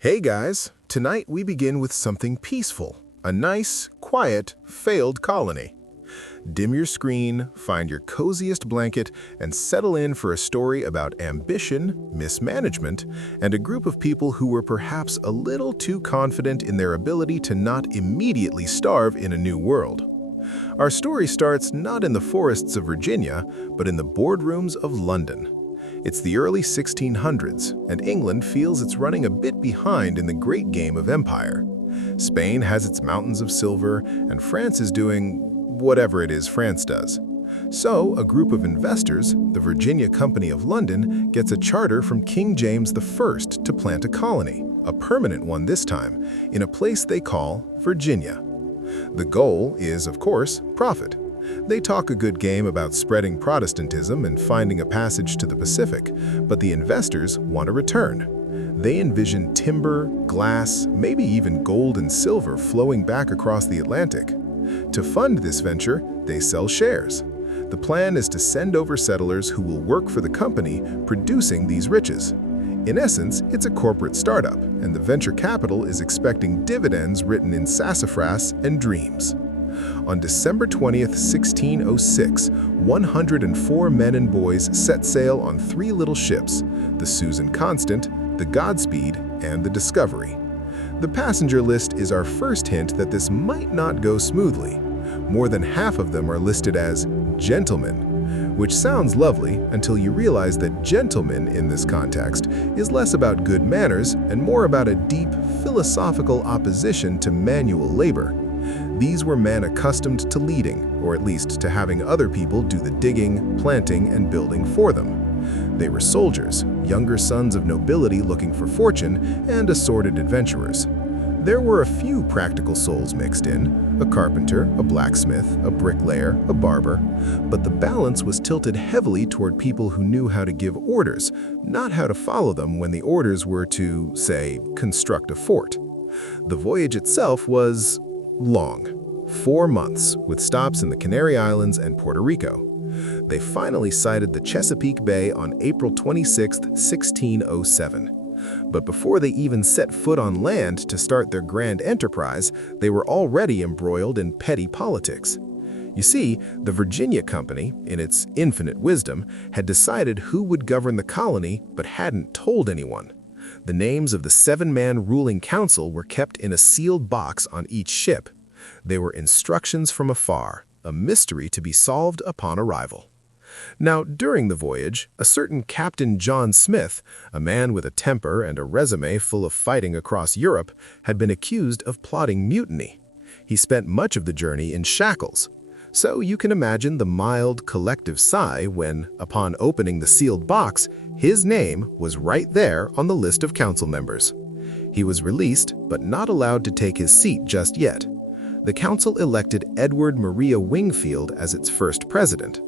Hey guys, tonight we begin with something peaceful, a nice, quiet, failed colony. Dim your screen, find your coziest blanket, and settle in for a story about ambition, mismanagement, and a group of people who were perhaps a little too confident in their ability to not immediately starve in a new world. Our story starts not in the forests of Virginia, but in the boardrooms of London. It's the early 1600s, and England feels it's running a bit behind in the great game of empire. Spain has its mountains of silver, and France is doing whatever it is France does. So, a group of investors, the Virginia Company of London, gets a charter from King James I to plant a colony, a permanent one this time, in a place they call Virginia. The goal is, of course, profit. They talk a good game about spreading Protestantism and finding a passage to the Pacific, but the investors want a return. They envision timber, glass, maybe even gold and silver flowing back across the Atlantic. To fund this venture, they sell shares. The plan is to send over settlers who will work for the company producing these riches. In essence, it's a corporate startup, and the venture capital is expecting dividends written in sassafras and dreams. On December 20th, 1606, 104 men and boys set sail on three little ships, the Susan Constant, the Godspeed, and the Discovery. The passenger list is our first hint that this might not go smoothly. More than half of them are listed as gentlemen, which sounds lovely until you realize that gentlemen in this context is less about good manners and more about a deep philosophical opposition to manual labor. These were men accustomed to leading, or at least to having other people do the digging, planting, and building for them. They were soldiers, younger sons of nobility looking for fortune, and assorted adventurers. There were a few practical souls mixed in, a carpenter, a blacksmith, a bricklayer, a barber, but the balance was tilted heavily toward people who knew how to give orders, not how to follow them when the orders were to, say, construct a fort. The voyage itself was long, 4 months, with stops in the Canary Islands and Puerto Rico. They finally sighted the Chesapeake Bay on April 26, 1607. But before they even set foot on land to start their grand enterprise, they were already embroiled in petty politics. You see, the Virginia Company, in its infinite wisdom, had decided who would govern the colony but hadn't told anyone. The names of the 7-man ruling council were kept in a sealed box on each ship. They were instructions from afar, a mystery to be solved upon arrival. Now, during the voyage, a certain Captain John Smith, a man with a temper and a resume full of fighting across Europe, had been accused of plotting mutiny. He spent much of the journey in shackles. So you can imagine the mild, collective sigh when, upon opening the sealed box, his name was right there on the list of council members. He was released, but not allowed to take his seat just yet. The council elected Edward Maria Wingfield as its first president.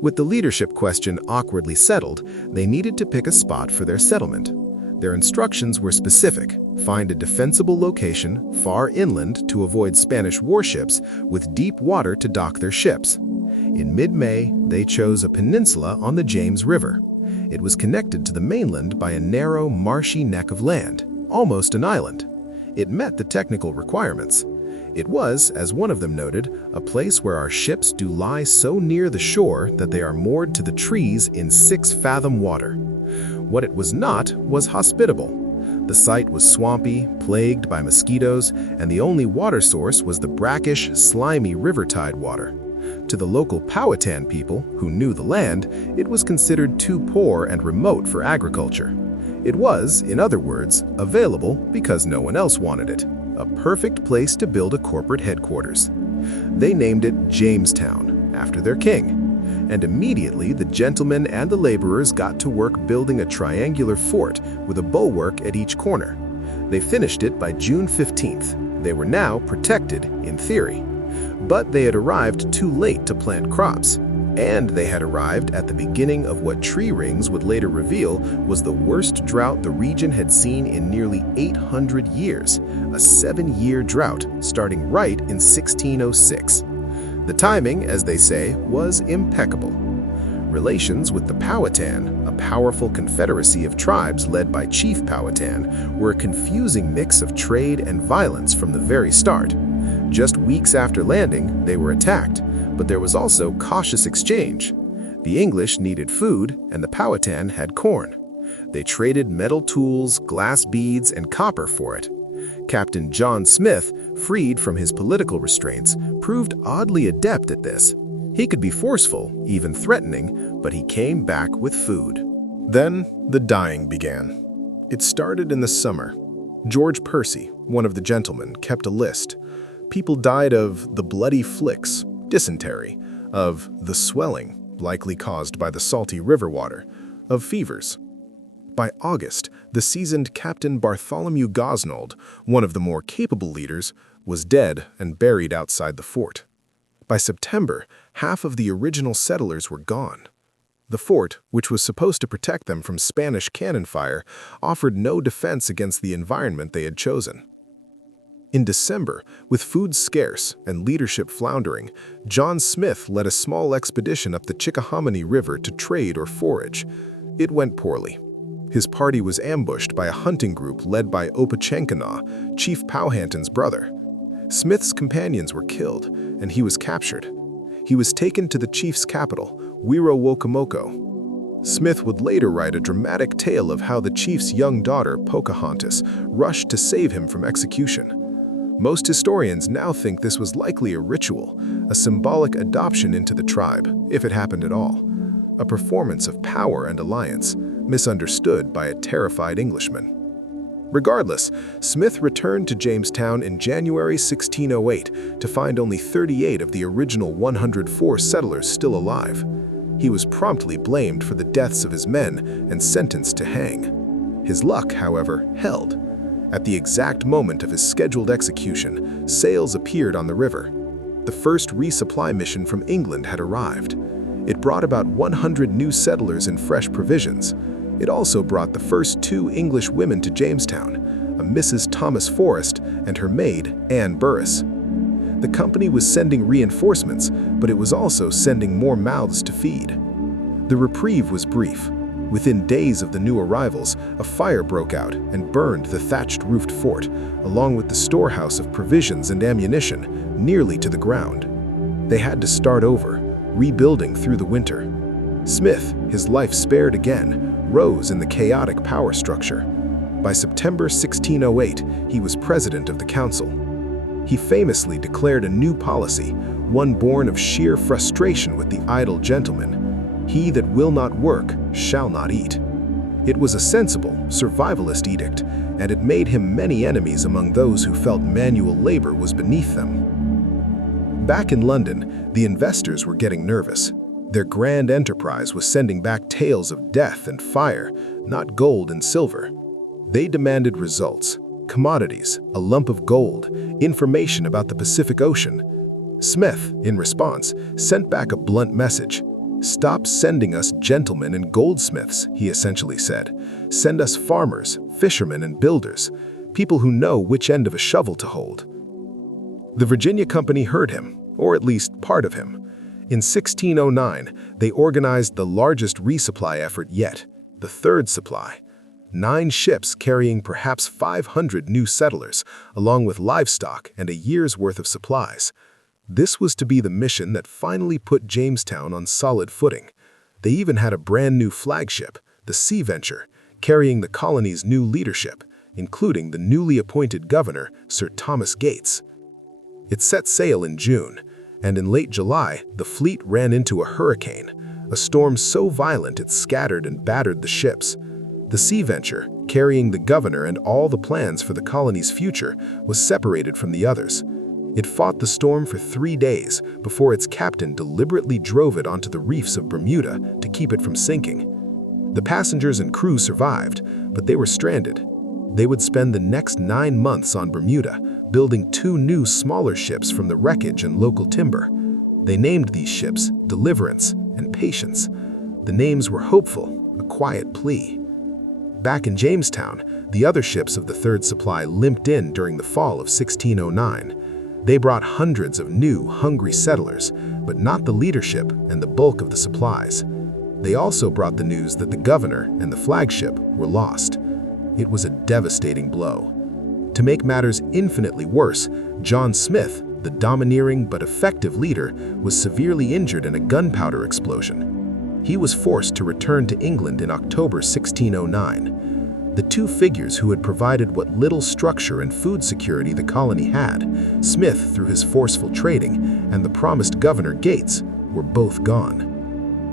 With the leadership question awkwardly settled, they needed to pick a spot for their settlement. Their instructions were specific: find a defensible location far inland to avoid Spanish warships with deep water to dock their ships. In mid-May, they chose a peninsula on the James River. It was connected to the mainland by a narrow, marshy neck of land, almost an island. It met the technical requirements. It was, as one of them noted, a place where our ships do lie so near the shore that they are moored to the trees in 6-fathom water. What it was not was hospitable. The site was swampy, plagued by mosquitoes, and the only water source was the brackish, slimy river tide water. To the local Powhatan people, who knew the land, it was considered too poor and remote for agriculture. It was, in other words, available because no one else wanted it. A perfect place to build a corporate headquarters. They named it Jamestown, after their king. And immediately the gentlemen and the laborers got to work building a triangular fort with a bulwark at each corner. They finished it by June 15th. They were now protected, in theory. But they had arrived too late to plant crops. And they had arrived at the beginning of what tree rings would later reveal was the worst drought the region had seen in nearly 800 years, a 7-year drought starting right in 1606. The timing, as they say, was impeccable. Relations with the Powhatan, a powerful confederacy of tribes led by Chief Powhatan, were a confusing mix of trade and violence from the very start. Just weeks after landing, they were attacked, but there was also cautious exchange. The English needed food, and the Powhatan had corn. They traded metal tools, glass beads, and copper for it. Captain John Smith, freed from his political restraints, proved oddly adept at this. He could be forceful, even threatening, but he came back with food. Then, the dying began. It started in the summer. George Percy, one of the gentlemen, kept a list. People died of the bloody flicks, dysentery, of the swelling, likely caused by the salty river water, of fevers. By August, the seasoned Captain Bartholomew Gosnold, one of the more capable leaders, was dead and buried outside the fort. By September, half of the original settlers were gone. The fort, which was supposed to protect them from Spanish cannon fire, offered no defense against the environment they had chosen. In December, with food scarce and leadership floundering, John Smith led a small expedition up the Chickahominy River to trade or forage. It went poorly. His party was ambushed by a hunting group led by Opechancanough, Chief Powhatan's brother. Smith's companions were killed, and he was captured. He was taken to the chief's capital, Wirowocomoco. Smith would later write a dramatic tale of how the chief's young daughter, Pocahontas, rushed to save him from execution. Most historians now think this was likely a ritual, a symbolic adoption into the tribe, if it happened at all. A performance of power and alliance, misunderstood by a terrified Englishman. Regardless, Smith returned to Jamestown in January 1608 to find only 38 of the original 104 settlers still alive. He was promptly blamed for the deaths of his men and sentenced to hang. His luck, however, held. At the exact moment of his scheduled execution, sails appeared on the river. The first resupply mission from England had arrived. It brought about 100 new settlers and fresh provisions. It also brought the first 2 English women to Jamestown, a Mrs. Thomas Forrest and her maid, Anne Burris. The company was sending reinforcements, but it was also sending more mouths to feed. The reprieve was brief. Within days of the new arrivals, a fire broke out and burned the thatched-roofed fort, along with the storehouse of provisions and ammunition, nearly to the ground. They had to start over, rebuilding through the winter. Smith, his life spared again, rose in the chaotic power structure. By September 1608, he was president of the council. He famously declared a new policy, one born of sheer frustration with the idle gentleman: "He that will not work shall not eat." It was a sensible, survivalist edict, and it made him many enemies among those who felt manual labor was beneath them. Back in London, the investors were getting nervous. Their grand enterprise was sending back tales of death and fire, not gold and silver. They demanded results, commodities, a lump of gold, information about the Pacific Ocean. Smith, in response, sent back a blunt message. "Stop sending us gentlemen and goldsmiths," he essentially said. "Send us farmers, fishermen, and builders, people who know which end of a shovel to hold." The Virginia Company heard him, or at least part of him. In 1609, they organized the largest resupply effort yet, the Third Supply. 9 ships carrying perhaps 500 new settlers, along with livestock and a year's worth of supplies. This was to be the mission that finally put Jamestown on solid footing. They even had a brand new flagship, the Sea Venture, carrying the colony's new leadership, including the newly appointed governor, Sir Thomas Gates. It set sail in June, and in late July, the fleet ran into a hurricane, a storm so violent it scattered and battered the ships. The Sea Venture, carrying the governor and all the plans for the colony's future, was separated from the others. It fought the storm for 3 days before its captain deliberately drove it onto the reefs of Bermuda to keep it from sinking. The passengers and crew survived, but they were stranded. They would spend the next 9 months on Bermuda, building 2 new smaller ships from the wreckage and local timber. They named these ships Deliverance and Patience. The names were hopeful, a quiet plea. Back in Jamestown, the other ships of the Third Supply limped in during the fall of 1609. They brought hundreds of new, hungry settlers, but not the leadership and the bulk of the supplies. They also brought the news that the governor and the flagship were lost. It was a devastating blow. To make matters infinitely worse, John Smith, the domineering but effective leader, was severely injured in a gunpowder explosion. He was forced to return to England in October 1609. The two figures who had provided what little structure and food security the colony had, Smith through his forceful trading and the promised Governor Gates, were both gone.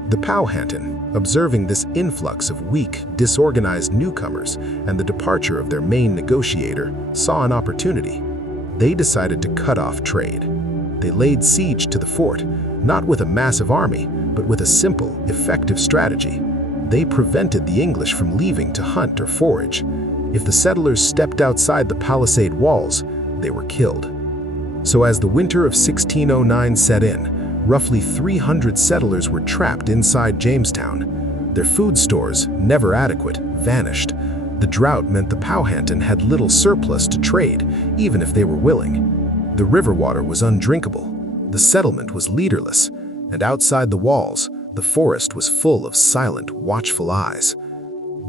The Powhatan, observing this influx of weak, disorganized newcomers and the departure of their main negotiator, saw an opportunity. They decided to cut off trade. They laid siege to the fort, not with a massive army, but with a simple, effective strategy. They prevented the English from leaving to hunt or forage. If the settlers stepped outside the palisade walls, they were killed. So as the winter of 1609 set in, roughly 300 settlers were trapped inside Jamestown. Their food stores, never adequate, vanished. The drought meant the Powhatan had little surplus to trade, even if they were willing. The river water was undrinkable. The settlement was leaderless, and outside the walls, the forest was full of silent, watchful eyes.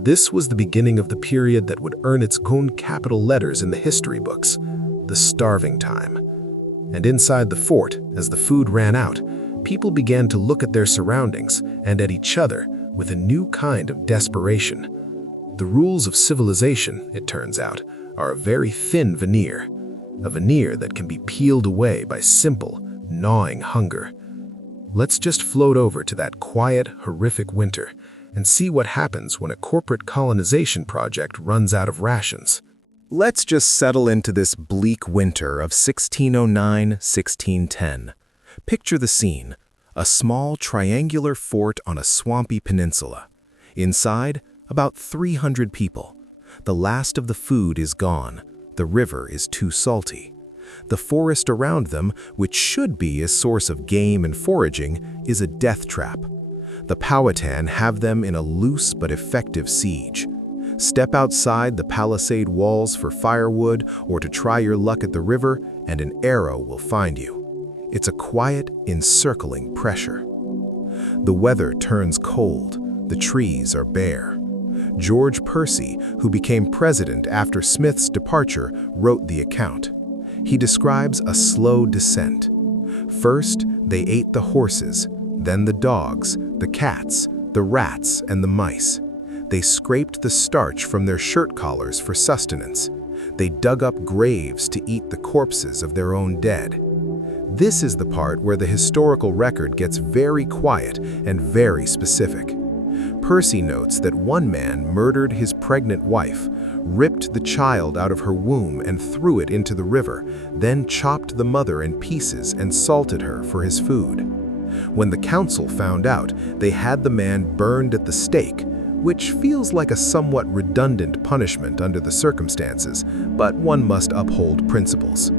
This was the beginning of the period that would earn its own capital letters in the history books, the starving time. And inside the fort, as the food ran out, people began to look at their surroundings and at each other with a new kind of desperation. The rules of civilization, it turns out, are a very thin veneer, a veneer that can be peeled away by simple, gnawing hunger. Let's just float over to that quiet, horrific winter and see what happens when a corporate colonization project runs out of rations. Let's just settle into this bleak winter of 1609-1610. Picture the scene, a small triangular fort on a swampy peninsula. Inside, about 300 people. The last of the food is gone. The river is too salty. The forest around them, which should be a source of game and foraging, is a death trap. The Powhatan have them in a loose but effective siege. Step outside the palisade walls for firewood or to try your luck at the river, and an arrow will find you. It's a quiet, encircling pressure. The weather turns cold. The trees are bare. George Percy, who became president after Smith's departure, wrote the account. He describes a slow descent. First, they ate the horses, then the dogs, the cats, the rats, and the mice. They scraped the starch from their shirt collars for sustenance. They dug up graves to eat the corpses of their own dead. This is the part where the historical record gets very quiet and very specific. Percy notes that one man murdered his pregnant wife, ripped the child out of her womb and threw it into the river, then chopped the mother in pieces and salted her for his food. When the council found out, they had the man burned at the stake, which feels like a somewhat redundant punishment under the circumstances, but one must uphold principles.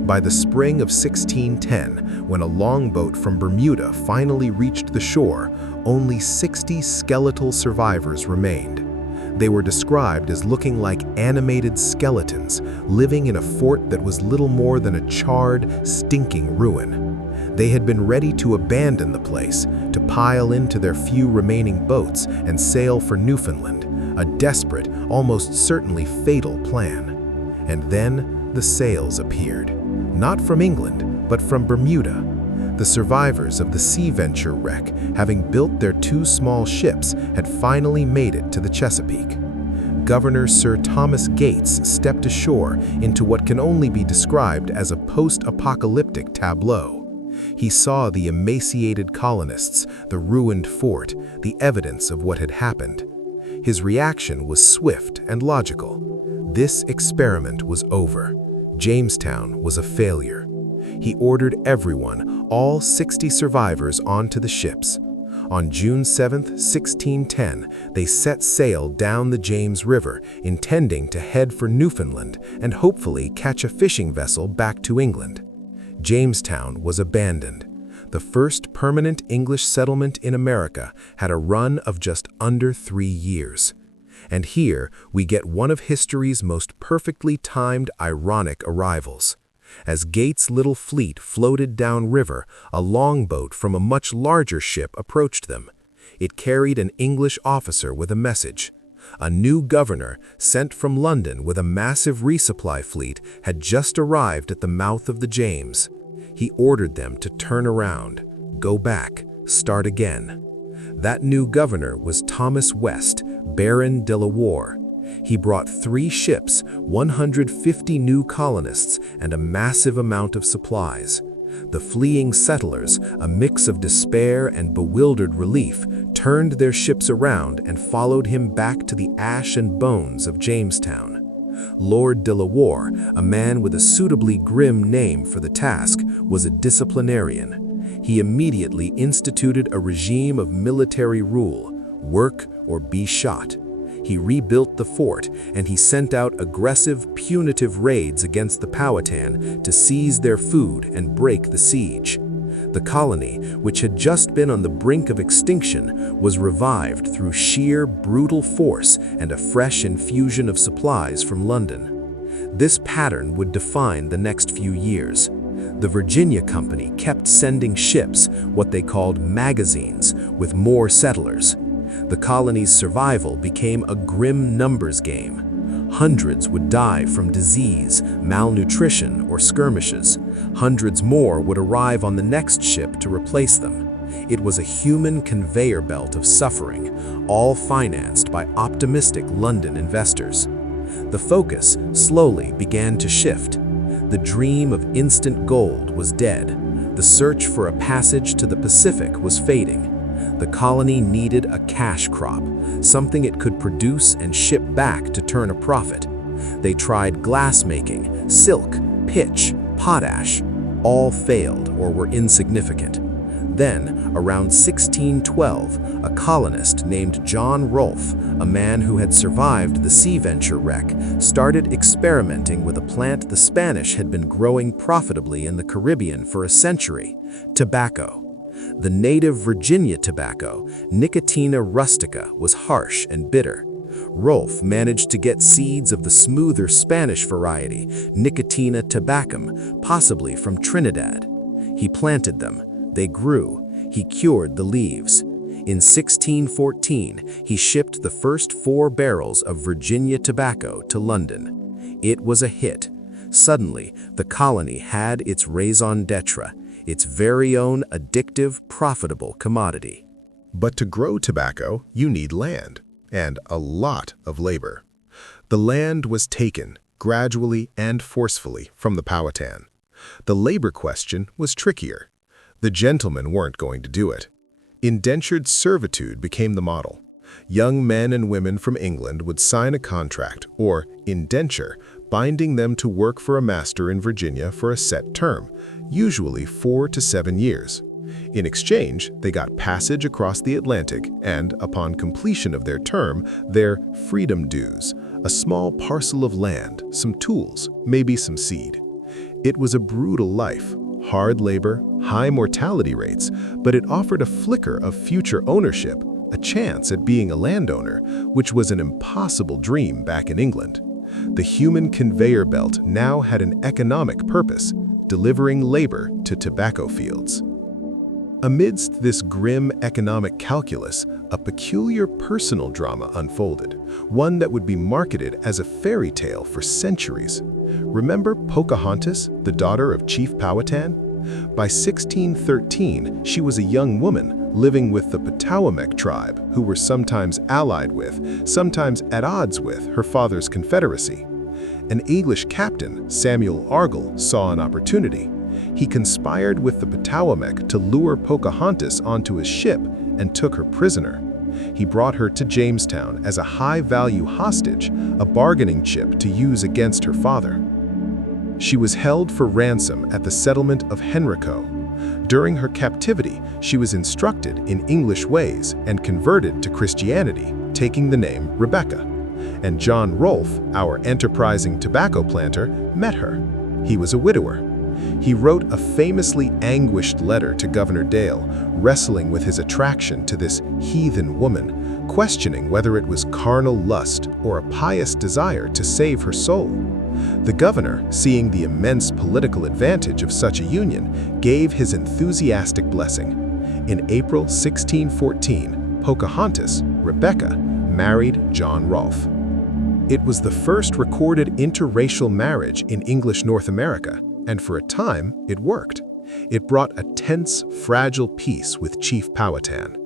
By the spring of 1610, when a longboat from Bermuda finally reached the shore, only 60 skeletal survivors remained. They were described as looking like animated skeletons, living in a fort that was little more than a charred, stinking ruin. They had been ready to abandon the place, to pile into their few remaining boats and sail for Newfoundland, a desperate, almost certainly fatal plan. And then the sails appeared, not from England, but from Bermuda. The survivors of the Sea Venture wreck, having built their two small ships, had finally made it to the Chesapeake. Governor Sir Thomas Gates stepped ashore into what can only be described as a post-apocalyptic tableau. He saw the emaciated colonists, the ruined fort, the evidence of what had happened. His reaction was swift and logical. This experiment was over. Jamestown was a failure. He ordered everyone, all 60 survivors, onto the ships. On June 7, 1610, they set sail down the James River, intending to head for Newfoundland and hopefully catch a fishing vessel back to England. Jamestown was abandoned. The first permanent English settlement in America had a run of just under 3 years. And here we get one of history's most perfectly timed ironic arrivals. As Gates' little fleet floated downriver, a longboat from a much larger ship approached them. It carried an English officer with a message. A new governor, sent from London with a massive resupply fleet, had just arrived at the mouth of the James. He ordered them to turn around, go back, start again. That new governor was Thomas West, Baron de la Warr. He brought 3 ships, 150 new colonists, and a massive amount of supplies. The fleeing settlers, a mix of despair and bewildered relief, turned their ships around and followed him back to the ash and bones of Jamestown. Lord de la Warr, a man with a suitably grim name for the task, was a disciplinarian. He immediately instituted a regime of military rule: work or be shot. He rebuilt the fort, and he sent out aggressive, punitive raids against the Powhatan to seize their food and break the siege. The colony, which had just been on the brink of extinction, was revived through sheer, brutal force and a fresh infusion of supplies from London. This pattern would define the next few years. The Virginia Company kept sending ships, what they called magazines, with more settlers. The colony's survival became a grim numbers game. Hundreds would die from disease, malnutrition, or skirmishes. Hundreds more would arrive on the next ship to replace them. It was a human conveyor belt of suffering, all financed by optimistic London investors. The focus slowly began to shift. The dream of instant gold was dead. The search for a passage to the Pacific was fading. The colony needed a cash crop, something it could produce and ship back to turn a profit. They tried glassmaking, silk, pitch, potash. All failed or were insignificant. Then, around 1612, a colonist named John Rolfe, a man who had survived the Sea Venture wreck, started experimenting with a plant the Spanish had been growing profitably in the Caribbean for a century: tobacco. The native Virginia tobacco, Nicotina rustica, was harsh and bitter. Rolfe managed to get seeds of the smoother Spanish variety, Nicotina tabacum, possibly from Trinidad. He planted them. They grew. He cured the leaves. In 1614, he shipped the first 4 barrels of Virginia tobacco to London. It was a hit. Suddenly, the colony had its raison d'etre, its very own addictive, profitable commodity. But to grow tobacco, you need land, and a lot of labor. The land was taken, gradually and forcefully, from the Powhatan. The labor question was trickier. The gentlemen weren't going to do it. Indentured servitude became the model. Young men and women from England would sign a contract, or indenture, binding them to work for a master in Virginia for a set term, usually 4 to 7 years. In exchange, they got passage across the Atlantic and, upon completion of their term, their freedom dues, a small parcel of land, some tools, maybe some seed. It was a brutal life, hard labor, high mortality rates, but it offered a flicker of future ownership, a chance at being a landowner, which was an impossible dream back in England. The human conveyor belt now had an economic purpose: delivering labor to tobacco fields. Amidst this grim economic calculus, a peculiar personal drama unfolded, one that would be marketed as a fairy tale for centuries. Remember Pocahontas, the daughter of Chief Powhatan? By 1613, she was a young woman living with the Potawatomi tribe, who were sometimes allied with, sometimes at odds with, her father's confederacy. An English captain, Samuel Argall, saw an opportunity. He conspired with the Potawatomi to lure Pocahontas onto his ship and took her prisoner. He brought her to Jamestown as a high-value hostage, a bargaining chip to use against her father. She was held for ransom at the settlement of Henrico. During her captivity, she was instructed in English ways and converted to Christianity, taking the name Rebecca. And John Rolfe, our enterprising tobacco planter, met her. He was a widower. He wrote a famously anguished letter to Governor Dale, wrestling with his attraction to this heathen woman, questioning whether it was carnal lust or a pious desire to save her soul. The governor, seeing the immense political advantage of such a union, gave his enthusiastic blessing. In April 1614, Pocahontas, Rebecca, married John Rolfe. It was the first recorded interracial marriage in English North America, and for a time, it worked. It brought a tense, fragile peace with Chief Powhatan.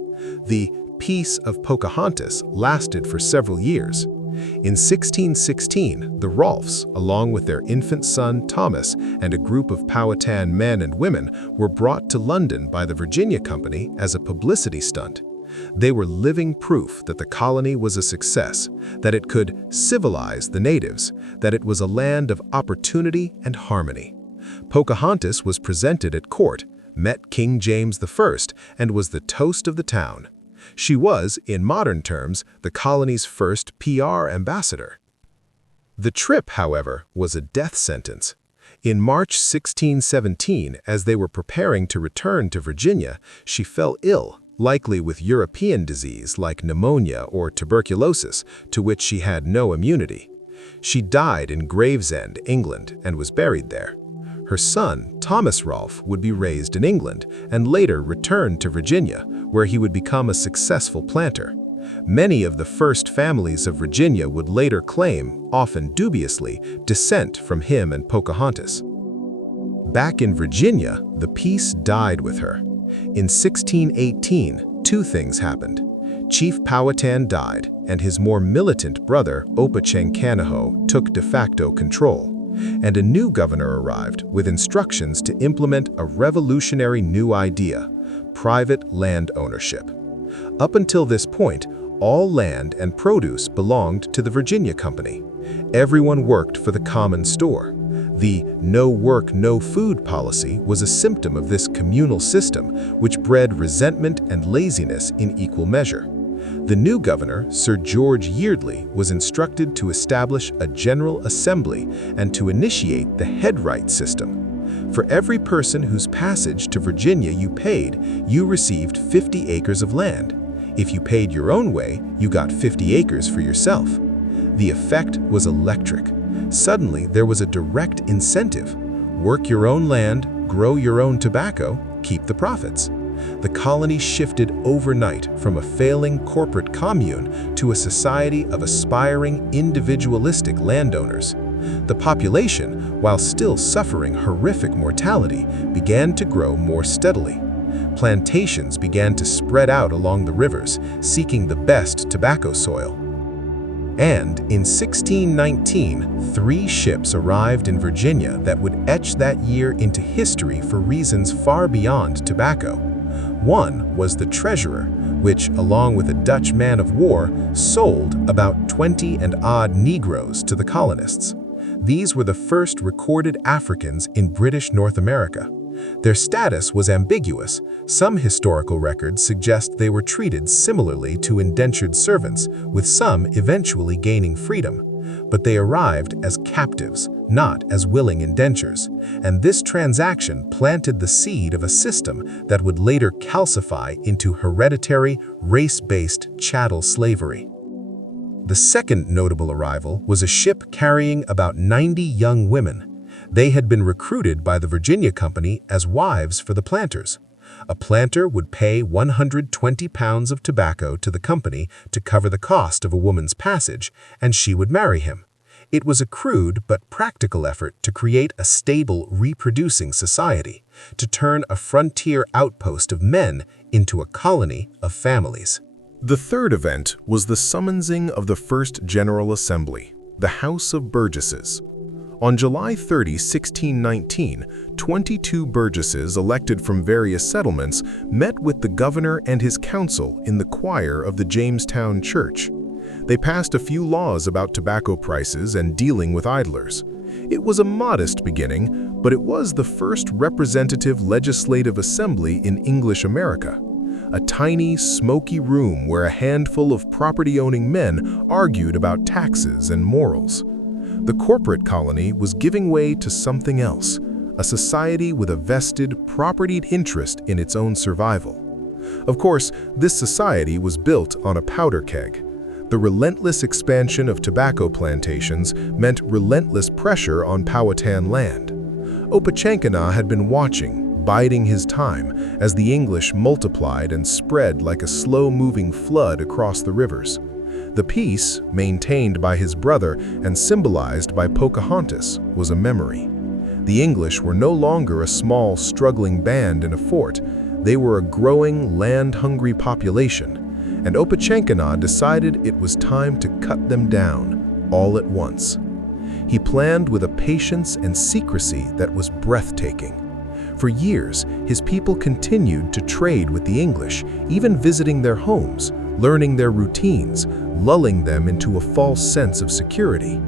The Peace of Pocahontas lasted for several years. In 1616, the Rolfes, along with their infant son Thomas and a group of Powhatan men and women, were brought to London by the Virginia Company as a publicity stunt. They were living proof that the colony was a success, that it could civilize the natives, that it was a land of opportunity and harmony. Pocahontas was presented at court, met King James I, and was the toast of the town. She was, in modern terms, the colony's first PR ambassador. The trip, however, was a death sentence. In March 1617, as they were preparing to return to Virginia, she fell ill, likely with European disease like pneumonia or tuberculosis, to which she had no immunity. She died in Gravesend, England, and was buried there. Her son, Thomas Rolfe, would be raised in England and later returned to Virginia, where he would become a successful planter. Many of the first families of Virginia would later claim, often dubiously, descent from him and Pocahontas. Back in Virginia, the peace died with her. In 1618, two things happened. Chief Powhatan died, and his more militant brother, Opechancanough, took de facto control. And a new governor arrived with instructions to implement a revolutionary new idea: private land ownership. Up until this point, all land and produce belonged to the Virginia Company. Everyone worked for the common store. The no work, no food policy was a symptom of this communal system, which bred resentment and laziness in equal measure. The new governor, Sir George Yeardley, was instructed to establish a General Assembly and to initiate the headright system. For every person whose passage to Virginia you paid, you received 50 acres of land. If you paid your own way, you got 50 acres for yourself. The effect was electric. Suddenly, there was a direct incentive. Work your own land, grow your own tobacco, keep the profits. The colony shifted overnight from a failing corporate commune to a society of aspiring individualistic landowners. The population, while still suffering horrific mortality, began to grow more steadily. Plantations began to spread out along the rivers, seeking the best tobacco soil. And in 1619, 3 ships arrived in Virginia that would etch that year into history for reasons far beyond tobacco. One was the Treasurer, which, along with a Dutch man of war, sold about 20 and odd Negroes to the colonists. These were the first recorded Africans in British North America. Their status was ambiguous. Some historical records suggest they were treated similarly to indentured servants, with some eventually gaining freedom. But they arrived as captives, not as willing indentures, and this transaction planted the seed of a system that would later calcify into hereditary, race-based chattel slavery. The second notable arrival was a ship carrying about 90 young women. They had been recruited by the Virginia Company as wives for the planters. A planter would pay 120 pounds of tobacco to the company to cover the cost of a woman's passage, and she would marry him. It was a crude but practical effort to create a stable, reproducing society, to turn a frontier outpost of men into a colony of families. The third event was the summonsing of the First General Assembly, the House of Burgesses. On July 30, 1619, 22 burgesses elected from various settlements met with the governor and his council in the choir of the Jamestown Church. They passed a few laws about tobacco prices and dealing with idlers. It was a modest beginning, but it was the first representative legislative assembly in English America. A tiny, smoky room where a handful of property-owning men argued about taxes and morals. The corporate colony was giving way to something else, a society with a vested, propertied interest in its own survival. Of course, this society was built on a powder keg. The relentless expansion of tobacco plantations meant relentless pressure on Powhatan land. Opechancanough had been watching, biding his time as the English multiplied and spread like a slow-moving flood across the rivers. The peace, maintained by his brother and symbolized by Pocahontas, was a memory. The English were no longer a small, struggling band in a fort. They were a growing, land-hungry population, and Opechancanough decided it was time to cut them down, all at once. He planned with a patience and secrecy that was breathtaking. For years, his people continued to trade with the English, even visiting their homes, learning their routines, lulling them into a false sense of security.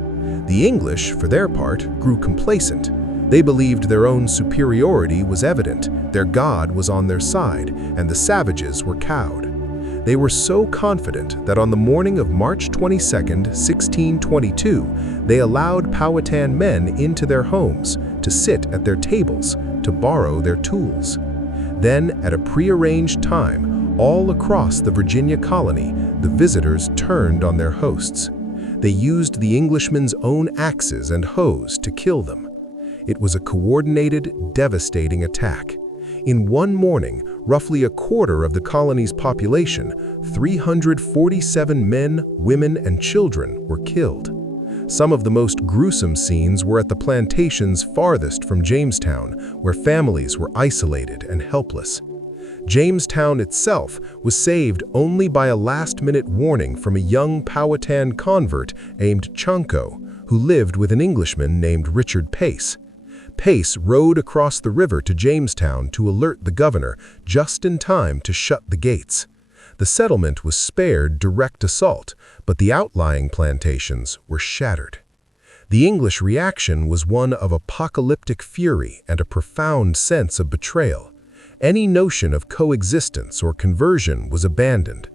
The English, for their part, grew complacent. They believed their own superiority was evident, their God was on their side, and the savages were cowed. They were so confident that on the morning of March 22, 1622, they allowed Powhatan men into their homes, to sit at their tables, to borrow their tools. Then, at a prearranged time, all across the Virginia colony, the visitors turned on their hosts. They used the Englishmen's own axes and hoes to kill them. It was a coordinated, devastating attack. In one morning, roughly a quarter of the colony's population, 347 men, women, and children were killed. Some of the most gruesome scenes were at the plantations farthest from Jamestown, where families were isolated and helpless. Jamestown itself was saved only by a last-minute warning from a young Powhatan convert named Chonko, who lived with an Englishman named Richard Pace. Pace rowed across the river to Jamestown to alert the governor just in time to shut the gates. The settlement was spared direct assault, but the outlying plantations were shattered. The English reaction was one of apocalyptic fury and a profound sense of betrayal. Any notion of coexistence or conversion was abandoned.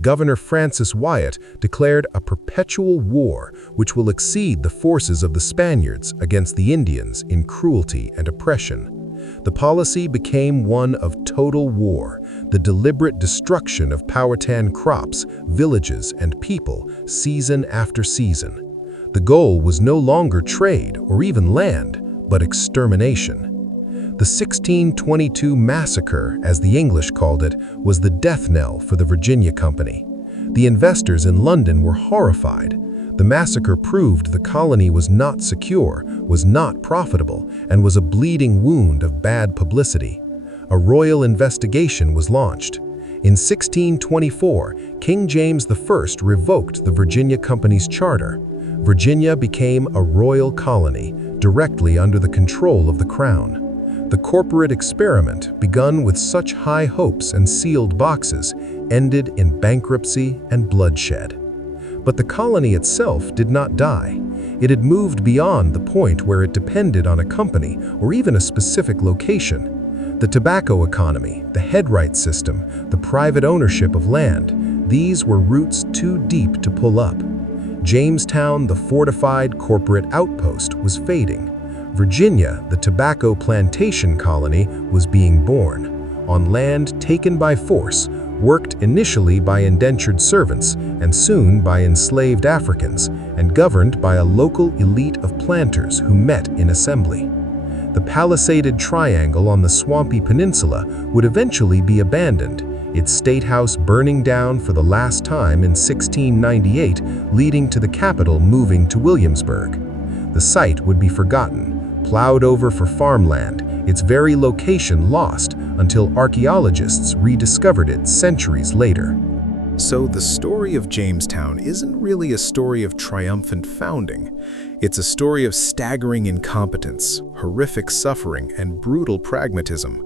Governor Francis Wyatt declared a perpetual war which will exceed the forces of the Spaniards against the Indians in cruelty and oppression. The policy became one of total war, the deliberate destruction of Powhatan crops, villages, and people season after season. The goal was no longer trade or even land, but extermination. The 1622 massacre, as the English called it, was the death knell for the Virginia Company. The investors in London were horrified. The massacre proved the colony was not secure, was not profitable, and was a bleeding wound of bad publicity. A royal investigation was launched. In 1624, King James I revoked the Virginia Company's charter. Virginia became a royal colony, directly under the control of the Crown. The corporate experiment, begun with such high hopes and sealed boxes, ended in bankruptcy and bloodshed. But the colony itself did not die. It had moved beyond the point where it depended on a company or even a specific location. The tobacco economy, the headright system, the private ownership of land, these were roots too deep to pull up. Jamestown, the fortified corporate outpost, was fading. Virginia, the tobacco plantation colony, was being born, on land taken by force, worked initially by indentured servants and soon by enslaved Africans, and governed by a local elite of planters who met in assembly. The palisaded triangle on the swampy peninsula would eventually be abandoned, its state house burning down for the last time in 1698, leading to the capital moving to Williamsburg. The site would be forgotten, plowed over for farmland, its very location lost until archaeologists rediscovered it centuries later. So the story of Jamestown isn't really a story of triumphant founding. It's a story of staggering incompetence, horrific suffering, and brutal pragmatism.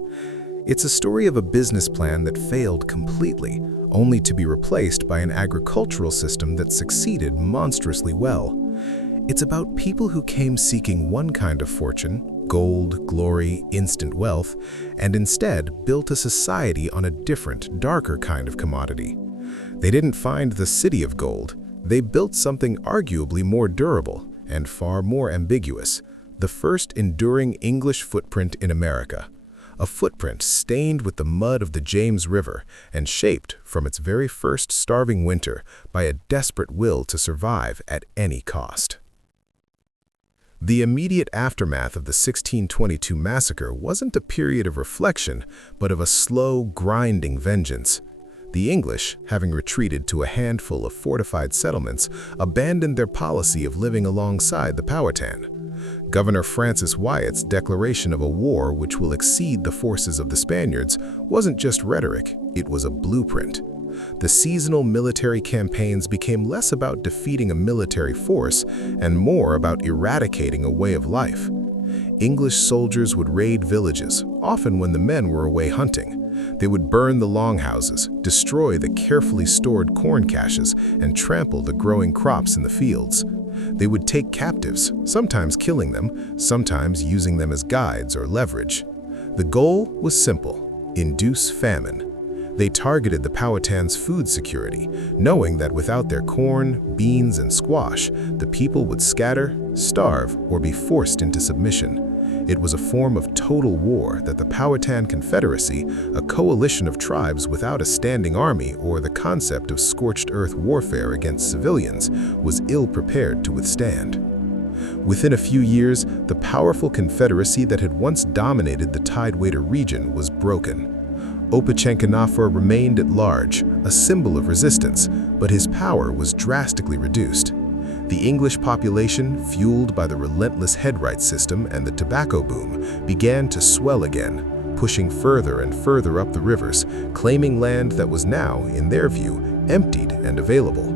It's a story of a business plan that failed completely, only to be replaced by an agricultural system that succeeded monstrously well. It's about people who came seeking one kind of fortune, gold, glory, instant wealth, and instead built a society on a different, darker kind of commodity. They didn't find the city of gold. They built something arguably more durable and far more ambiguous, the first enduring English footprint in America. A footprint stained with the mud of the James River and shaped from its very first starving winter by a desperate will to survive at any cost. The immediate aftermath of the 1622 massacre wasn't a period of reflection, but of a slow, grinding vengeance. The English, having retreated to a handful of fortified settlements, abandoned their policy of living alongside the Powhatan. Governor Francis Wyatt's declaration of a war which will exceed the forces of the Spaniards wasn't just rhetoric, it was a blueprint. The seasonal military campaigns became less about defeating a military force and more about eradicating a way of life. English soldiers would raid villages, often when the men were away hunting. They would burn the longhouses, destroy the carefully stored corn caches, and trample the growing crops in the fields. They would take captives, sometimes killing them, sometimes using them as guides or leverage. The goal was simple: induce famine. They targeted the Powhatan's food security, knowing that without their corn, beans, and squash, the people would scatter, starve, or be forced into submission. It was a form of total war that the Powhatan Confederacy, a coalition of tribes without a standing army or the concept of scorched earth warfare against civilians, was ill-prepared to withstand. Within a few years, the powerful confederacy that had once dominated the Tidewater region was broken. Opechancanough remained at large, a symbol of resistance, but his power was drastically reduced. The English population, fueled by the relentless headright system and the tobacco boom, began to swell again, pushing further and further up the rivers, claiming land that was now, in their view, emptied and available.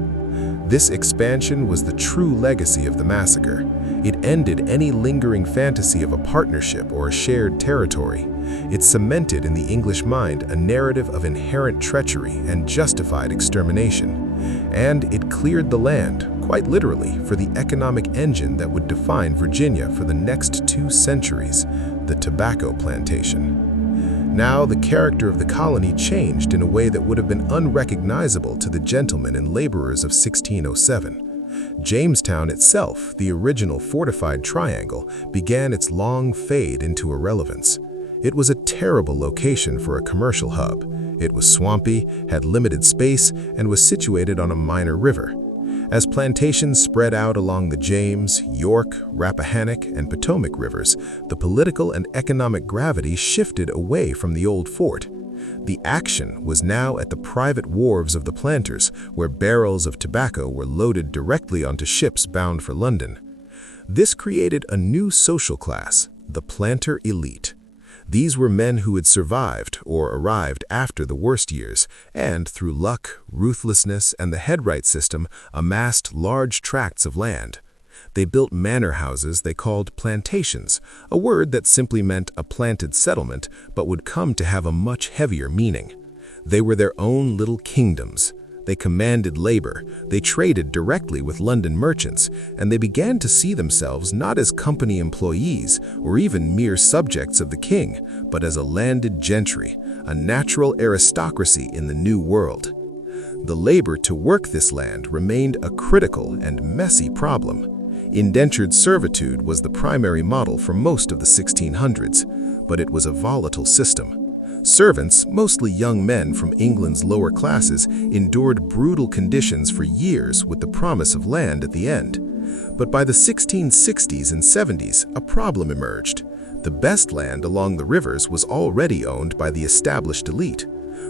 This expansion was the true legacy of the massacre. It ended any lingering fantasy of a partnership or a shared territory. It cemented in the English mind a narrative of inherent treachery and justified extermination. And it cleared the land, quite literally, for the economic engine that would define Virginia for the next 2 centuries, the tobacco plantation. Now, the character of the colony changed in a way that would have been unrecognizable to the gentlemen and laborers of 1607. Jamestown itself, the original fortified triangle, began its long fade into irrelevance. It was a terrible location for a commercial hub. It was swampy, had limited space, and was situated on a minor river. As plantations spread out along the James, York, Rappahannock, and Potomac rivers, the political and economic gravity shifted away from the old fort. The action was now at the private wharves of the planters, where barrels of tobacco were loaded directly onto ships bound for London. This created a new social class, the planter elite. These were men who had survived or arrived after the worst years and, through luck, ruthlessness, and the headright system, amassed large tracts of land. They built manor houses they called plantations, a word that simply meant a planted settlement but would come to have a much heavier meaning. They were their own little kingdoms. They commanded labor, they traded directly with London merchants, and they began to see themselves not as company employees or even mere subjects of the king, but as a landed gentry, a natural aristocracy in the New World. The labor to work this land remained a critical and messy problem. Indentured servitude was the primary model for most of the 1600s, but it was a volatile system. Servants, mostly young men from England's lower classes, endured brutal conditions for years with the promise of land at the end. But by the 1660s and 70s, a problem emerged. The best land along the rivers was already owned by the established elite.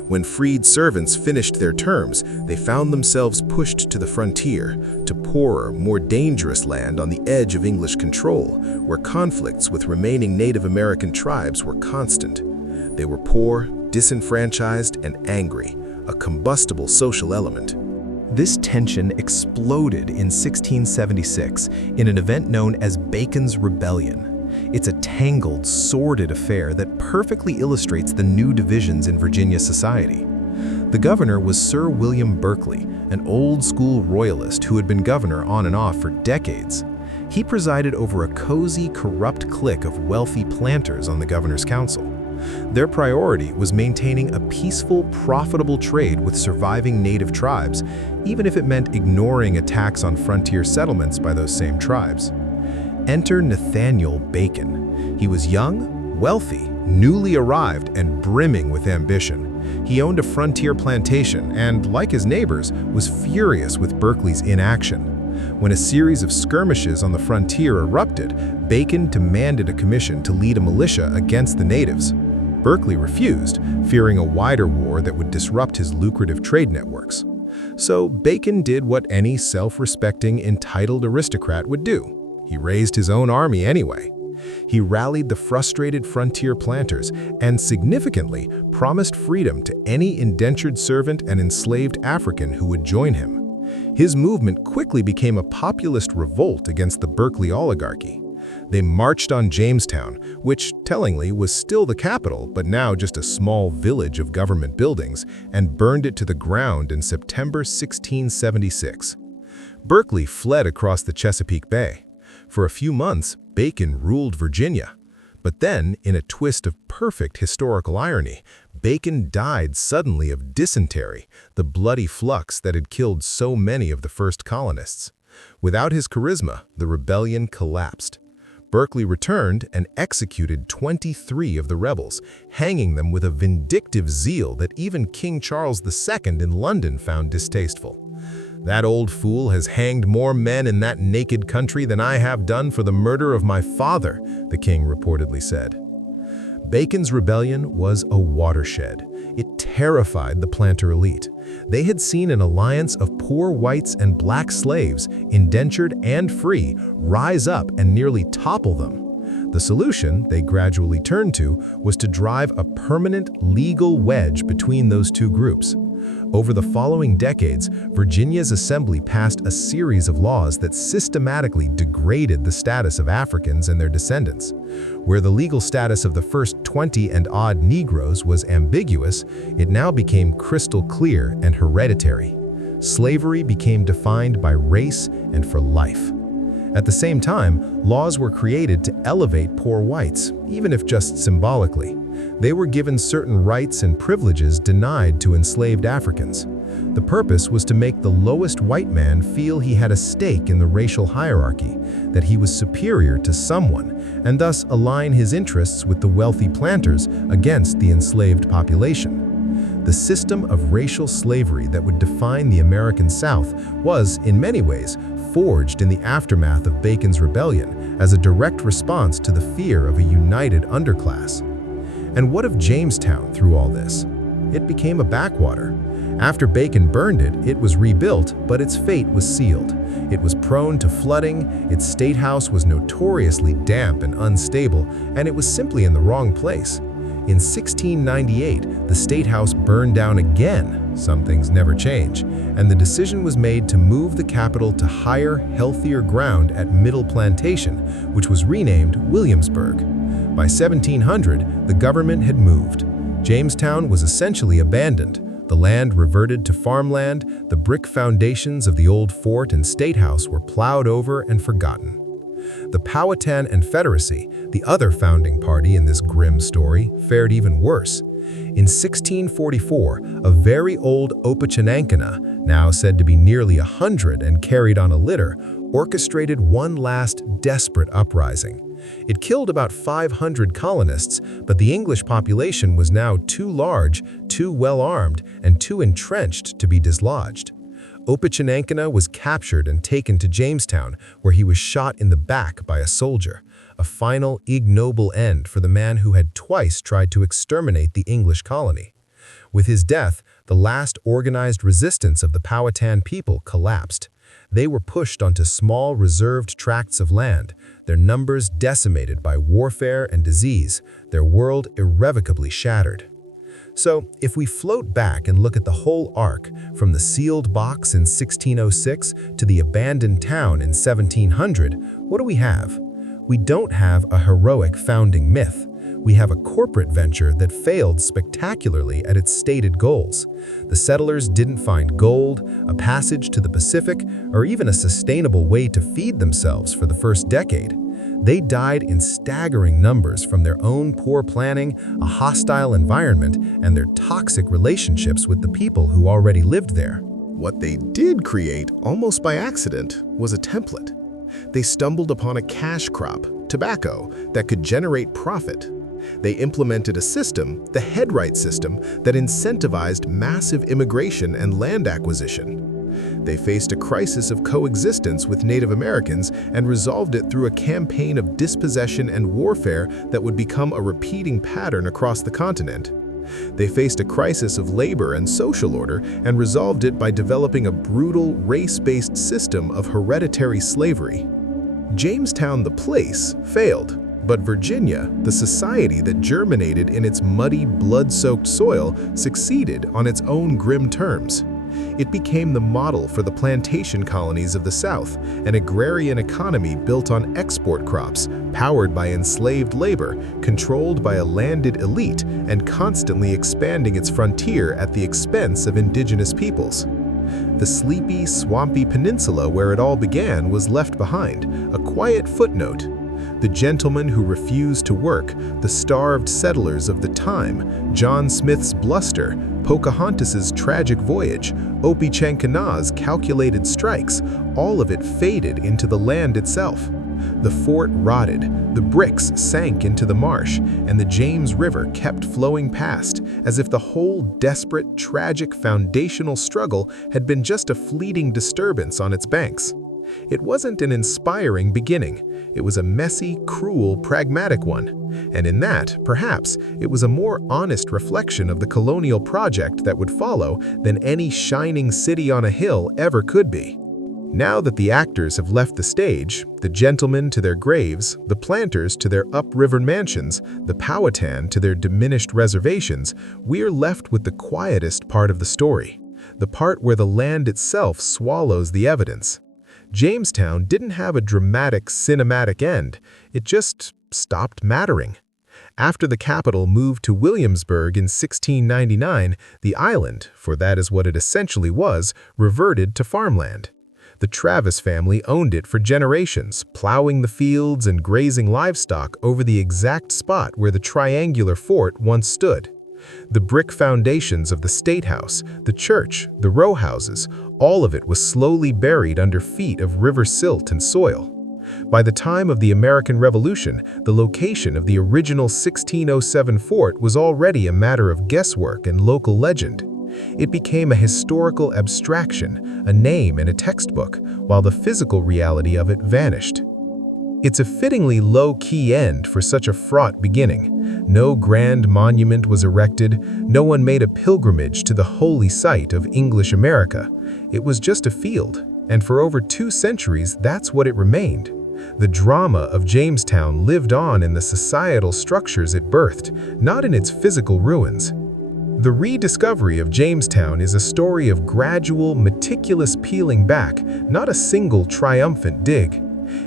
When freed servants finished their terms, they found themselves pushed to the frontier, to poorer, more dangerous land on the edge of English control, where conflicts with remaining Native American tribes were constant. They were poor, disenfranchised, and angry, a combustible social element. This tension exploded in 1676 in an event known as Bacon's Rebellion. It's a tangled, sordid affair that perfectly illustrates the new divisions in Virginia society. The governor was Sir William Berkeley, an old-school royalist who had been governor on and off for decades. He presided over a cozy, corrupt clique of wealthy planters on the governor's council. Their priority was maintaining a peaceful, profitable trade with surviving native tribes, even if it meant ignoring attacks on frontier settlements by those same tribes. Enter Nathaniel Bacon. He was young, wealthy, newly arrived, and brimming with ambition. He owned a frontier plantation and, like his neighbors, was furious with Berkeley's inaction. When a series of skirmishes on the frontier erupted, Bacon demanded a commission to lead a militia against the natives. Berkeley refused, fearing a wider war that would disrupt his lucrative trade networks. So Bacon did what any self-respecting, entitled aristocrat would do. He raised his own army anyway. He rallied the frustrated frontier planters and, significantly, promised freedom to any indentured servant and enslaved African who would join him. His movement quickly became a populist revolt against the Berkeley oligarchy. They marched on Jamestown, which, tellingly, was still the capital but now just a small village of government buildings, and burned it to the ground in September 1676. Berkeley fled across the Chesapeake Bay. For a few months, Bacon ruled Virginia. But then, in a twist of perfect historical irony, Bacon died suddenly of dysentery, the bloody flux that had killed so many of the first colonists. Without his charisma, the rebellion collapsed. Berkeley returned and executed 23 of the rebels, hanging them with a vindictive zeal that even King Charles II in London found distasteful. "That old fool has hanged more men in that naked country than I have done for the murder of my father," the king reportedly said. Bacon's rebellion was a watershed. It terrified the planter elite. They had seen an alliance of poor whites and black slaves, indentured and free, rise up and nearly topple them. The solution they gradually turned to was to drive a permanent legal wedge between those two groups. Over the following decades, Virginia's assembly passed a series of laws that systematically degraded the status of Africans and their descendants. Where the legal status of the first 20 and odd Negroes was ambiguous, it now became crystal clear and hereditary. Slavery became defined by race and for life. At the same time, laws were created to elevate poor whites, even if just symbolically. They were given certain rights and privileges denied to enslaved Africans. The purpose was to make the lowest white man feel he had a stake in the racial hierarchy, that he was superior to someone, and thus align his interests with the wealthy planters against the enslaved population. The system of racial slavery that would define the American South was, in many ways, forged in the aftermath of Bacon's rebellion as a direct response to the fear of a united underclass. And what of Jamestown through all this? It became a backwater. After Bacon burned it, it was rebuilt, but its fate was sealed. It was prone to flooding, its state house was notoriously damp and unstable, and it was simply in the wrong place. In 1698, the State House burned down again. Some things never change, and the decision was made to move the capital to higher, healthier ground at Middle Plantation, which was renamed Williamsburg. By 1700, the government had moved. Jamestown was essentially abandoned. The land reverted to farmland, the brick foundations of the old fort and State House were plowed over and forgotten. The Powhatan Confederacy, the other founding party in this grim story, fared even worse. In 1644, a very old Opachanankana, now said to be nearly 100 and carried on a litter, orchestrated one last desperate uprising. It killed about 500 colonists, but the English population was now too large, too well-armed, and too entrenched to be dislodged. Opachanankana was captured and taken to Jamestown, where he was shot in the back by a soldier, a final ignoble end for the man who had twice tried to exterminate the English colony. With his death, the last organized resistance of the Powhatan people collapsed. They were pushed onto small, reserved tracts of land, their numbers decimated by warfare and disease, their world irrevocably shattered. So, if we float back and look at the whole arc, from the sealed box in 1606 to the abandoned town in 1700, what do we have? We don't have a heroic founding myth. We have a corporate venture that failed spectacularly at its stated goals. The settlers didn't find gold, a passage to the Pacific, or even a sustainable way to feed themselves for the first decade. They died in staggering numbers from their own poor planning, a hostile environment, and their toxic relationships with the people who already lived there. What they did create, almost by accident, was a template. They stumbled upon a cash crop, tobacco, that could generate profit. They implemented a system, the headright system, that incentivized massive immigration and land acquisition. They faced a crisis of coexistence with Native Americans and resolved it through a campaign of dispossession and warfare that would become a repeating pattern across the continent. They faced a crisis of labor and social order and resolved it by developing a brutal, race-based system of hereditary slavery. Jamestown, the place, failed, but Virginia, the society that germinated in its muddy, blood-soaked soil, succeeded on its own grim terms. It became the model for the plantation colonies of the South, an agrarian economy built on export crops, powered by enslaved labor, controlled by a landed elite, and constantly expanding its frontier at the expense of indigenous peoples. The sleepy, swampy peninsula where it all began was left behind, a quiet footnote. The gentleman who refused to work, the starved settlers of the time, John Smith's bluster, Pocahontas's tragic voyage, Opechancanoug's calculated strikes, all of it faded into the land itself. The fort rotted, the bricks sank into the marsh, and the James River kept flowing past, as if the whole desperate, tragic, foundational struggle had been just a fleeting disturbance on its banks. It wasn't an inspiring beginning. It was a messy, cruel, pragmatic one. And in that, perhaps, it was a more honest reflection of the colonial project that would follow than any shining city on a hill ever could be. Now that the actors have left the stage, the gentlemen to their graves, the planters to their upriver mansions, the Powhatan to their diminished reservations, we're left with the quietest part of the story, the part where the land itself swallows the evidence. Jamestown didn't have a dramatic, cinematic end. It just stopped mattering. After the capital moved to Williamsburg in 1699, the island, for that is what it essentially was, reverted to farmland. The Travis family owned it for generations, plowing the fields and grazing livestock over the exact spot where the triangular fort once stood. The brick foundations of the State House, the church, the row houses, all of it was slowly buried under feet of river silt and soil. By the time of the American Revolution, the location of the original 1607 fort was already a matter of guesswork and local legend. It became a historical abstraction, a name in a textbook, while the physical reality of it vanished. It's a fittingly low-key end for such a fraught beginning. No grand monument was erected, no one made a pilgrimage to the holy site of English America. It was just a field, and for over 2 centuries that's what it remained. The drama of Jamestown lived on in the societal structures it birthed, not in its physical ruins. The rediscovery of Jamestown is a story of gradual, meticulous peeling back, not a single triumphant dig.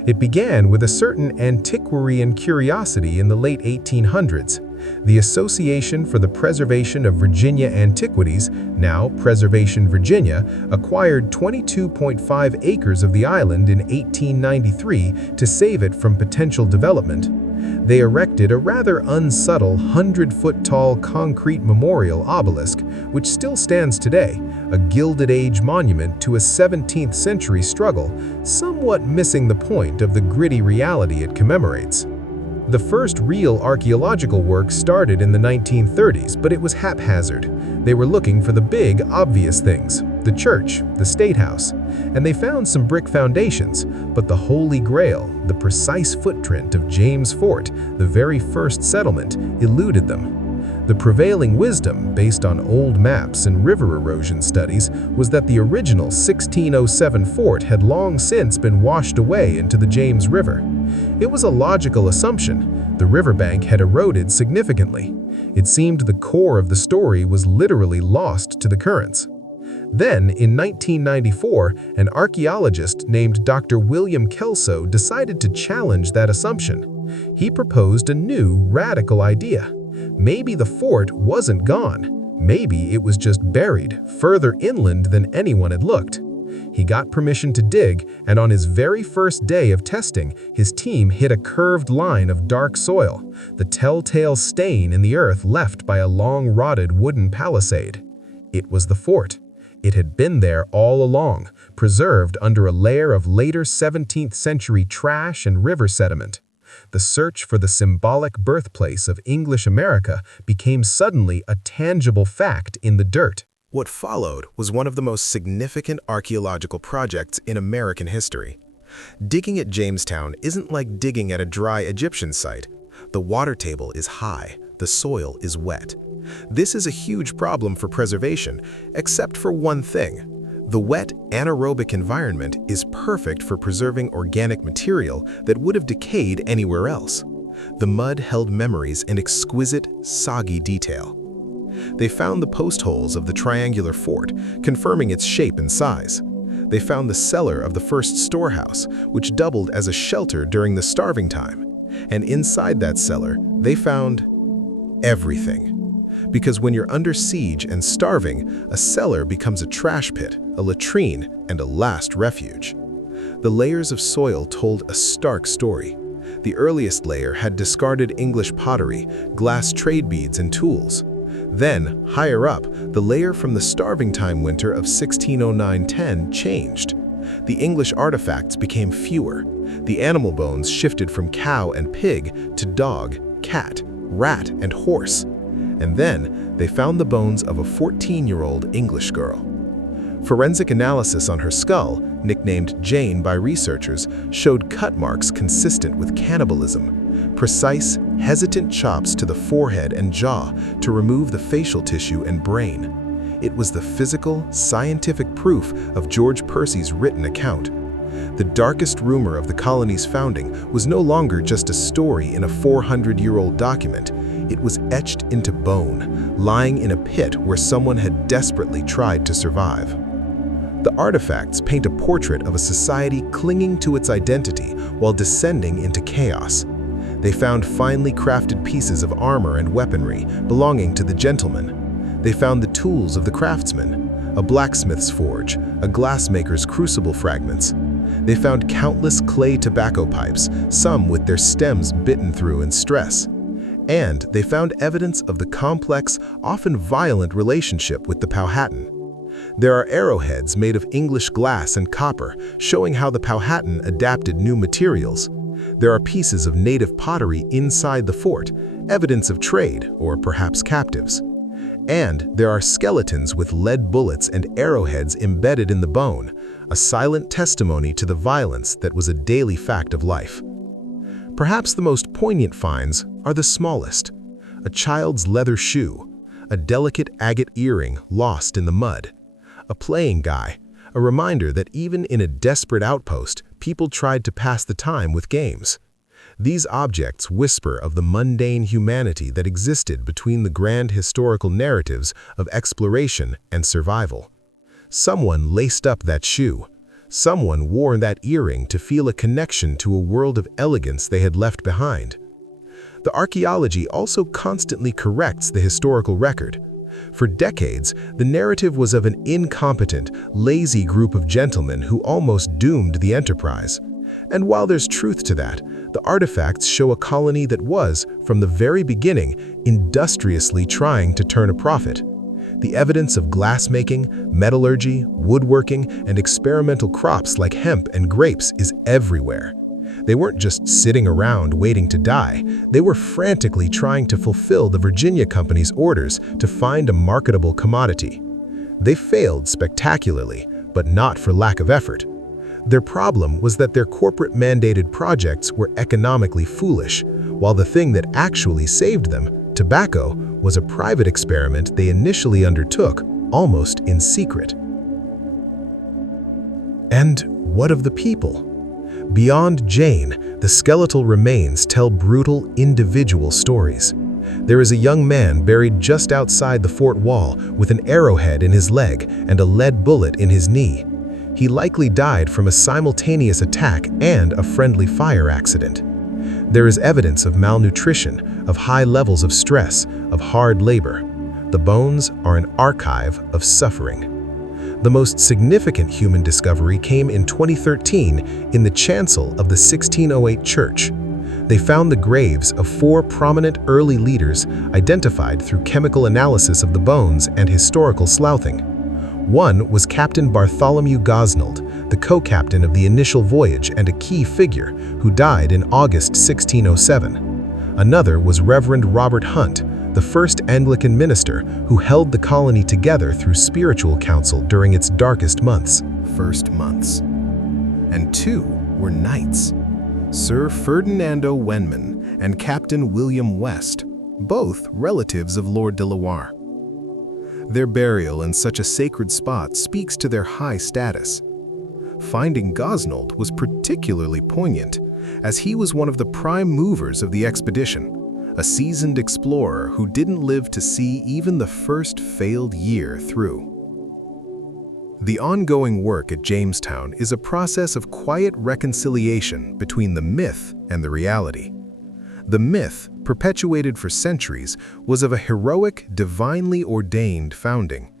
It began with a certain antiquarian curiosity in the late 1800s. The Association for the Preservation of Virginia Antiquities, now Preservation Virginia, acquired 22.5 acres of the island in 1893 to save it from potential development. They erected a rather unsubtle 100-foot-tall concrete memorial obelisk, which still stands today, a Gilded Age monument to a 17th century struggle, somewhat missing the point of the gritty reality it commemorates. The first real archaeological work started in the 1930s, but it was haphazard. They were looking for the big, obvious things, the church, the State House, and they found some brick foundations, but the Holy Grail, the precise footprint of James Fort, the very first settlement, eluded them. The prevailing wisdom, based on old maps and river erosion studies, was that the original 1607 fort had long since been washed away into the James River. It was a logical assumption. The riverbank had eroded significantly. It seemed the core of the story was literally lost to the currents. Then, in 1994, an archaeologist named Dr. William Kelso decided to challenge that assumption. He proposed a new, radical idea. Maybe the fort wasn't gone. Maybe it was just buried, further inland than anyone had looked. He got permission to dig, and on his very first day of testing, his team hit a curved line of dark soil, the telltale stain in the earth left by a long-rotted wooden palisade. It was the fort. It had been there all along, preserved under a layer of later 17th century trash and river sediment. The search for the symbolic birthplace of English America became suddenly a tangible fact in the dirt. What followed was one of the most significant archaeological projects in American history. Digging at Jamestown isn't like digging at a dry Egyptian site. The water table is high, the soil is wet. This is a huge problem for preservation, except for one thing. The wet, anaerobic environment is perfect for preserving organic material that would have decayed anywhere else. The mud held memories in exquisite, soggy detail. They found the post holes of the triangular fort, confirming its shape and size. They found the cellar of the first storehouse, which doubled as a shelter during the starving time. And inside that cellar, they found everything. Because when you're under siege and starving, a cellar becomes a trash pit, a latrine, and a last refuge. The layers of soil told a stark story. The earliest layer had discarded English pottery, glass trade beads, and tools. Then, higher up, the layer from the starving time winter of 1609-10 changed. The English artifacts became fewer. The animal bones shifted from cow and pig to dog, cat, rat, and horse. And then, they found the bones of a 14-year-old English girl. Forensic analysis on her skull, nicknamed Jane by researchers, showed cut marks consistent with cannibalism. Precise, hesitant chops to the forehead and jaw to remove the facial tissue and brain. It was the physical, scientific proof of George Percy's written account. The darkest rumor of the colony's founding was no longer just a story in a 400-year-old document. It was etched into bone, lying in a pit where someone had desperately tried to survive. The artifacts paint a portrait of a society clinging to its identity while descending into chaos. They found finely crafted pieces of armor and weaponry belonging to the gentleman. They found the tools of the craftsman, a blacksmith's forge, a glassmaker's crucible fragments. They found countless clay tobacco pipes, some with their stems bitten through in stress. And they found evidence of the complex, often violent relationship with the Powhatan. There are arrowheads made of English glass and copper, showing how the Powhatan adapted new materials. There are pieces of native pottery inside the fort, evidence of trade or perhaps captives. And there are skeletons with lead bullets and arrowheads embedded in the bone, a silent testimony to the violence that was a daily fact of life. Perhaps the most poignant finds are the smallest: a child's leather shoe, a delicate agate earring lost in the mud, a playing guy, a reminder that even in a desperate outpost, people tried to pass the time with games. These objects whisper of the mundane humanity that existed between the grand historical narratives of exploration and survival. Someone laced up that shoe. Someone wore that earring to feel a connection to a world of elegance they had left behind. The archaeology also constantly corrects the historical record. For decades, the narrative was of an incompetent, lazy group of gentlemen who almost doomed the enterprise. And while there's truth to that, the artifacts show a colony that was, from the very beginning, industriously trying to turn a profit. The evidence of glassmaking, metallurgy, woodworking, and experimental crops like hemp and grapes is everywhere. They weren't just sitting around waiting to die. They were frantically trying to fulfill the Virginia Company's orders to find a marketable commodity. They failed spectacularly, but not for lack of effort. Their problem was that their corporate-mandated projects were economically foolish, while the thing that actually saved them, tobacco, was a private experiment they initially undertook, almost in secret. And what of the people? Beyond Jane, the skeletal remains tell brutal, individual stories. There is a young man buried just outside the fort wall with an arrowhead in his leg and a lead bullet in his knee. He likely died from a simultaneous attack and a friendly fire accident. There is evidence of malnutrition, of high levels of stress, of hard labor. The bones are an archive of suffering. The most significant human discovery came in 2013 in the chancel of the 1608 church. They found the graves of 4 prominent early leaders identified through chemical analysis of the bones and historical sloughing. One was Captain Bartholomew Gosnold, the co-captain of the initial voyage and a key figure, who died in August 1607. Another was Reverend Robert Hunt, the first Anglican minister who held the colony together through spiritual counsel during its darkest months. And two were knights, Sir Ferdinando Wenman and Captain William West, both relatives of Lord de la Warr. Their burial in such a sacred spot speaks to their high status. Finding Gosnold was particularly poignant, as he was one of the prime movers of the expedition, a seasoned explorer who didn't live to see even the first failed year through. The ongoing work at Jamestown is a process of quiet reconciliation between the myth and the reality. The myth, perpetuated for centuries, was of a heroic, divinely ordained founding.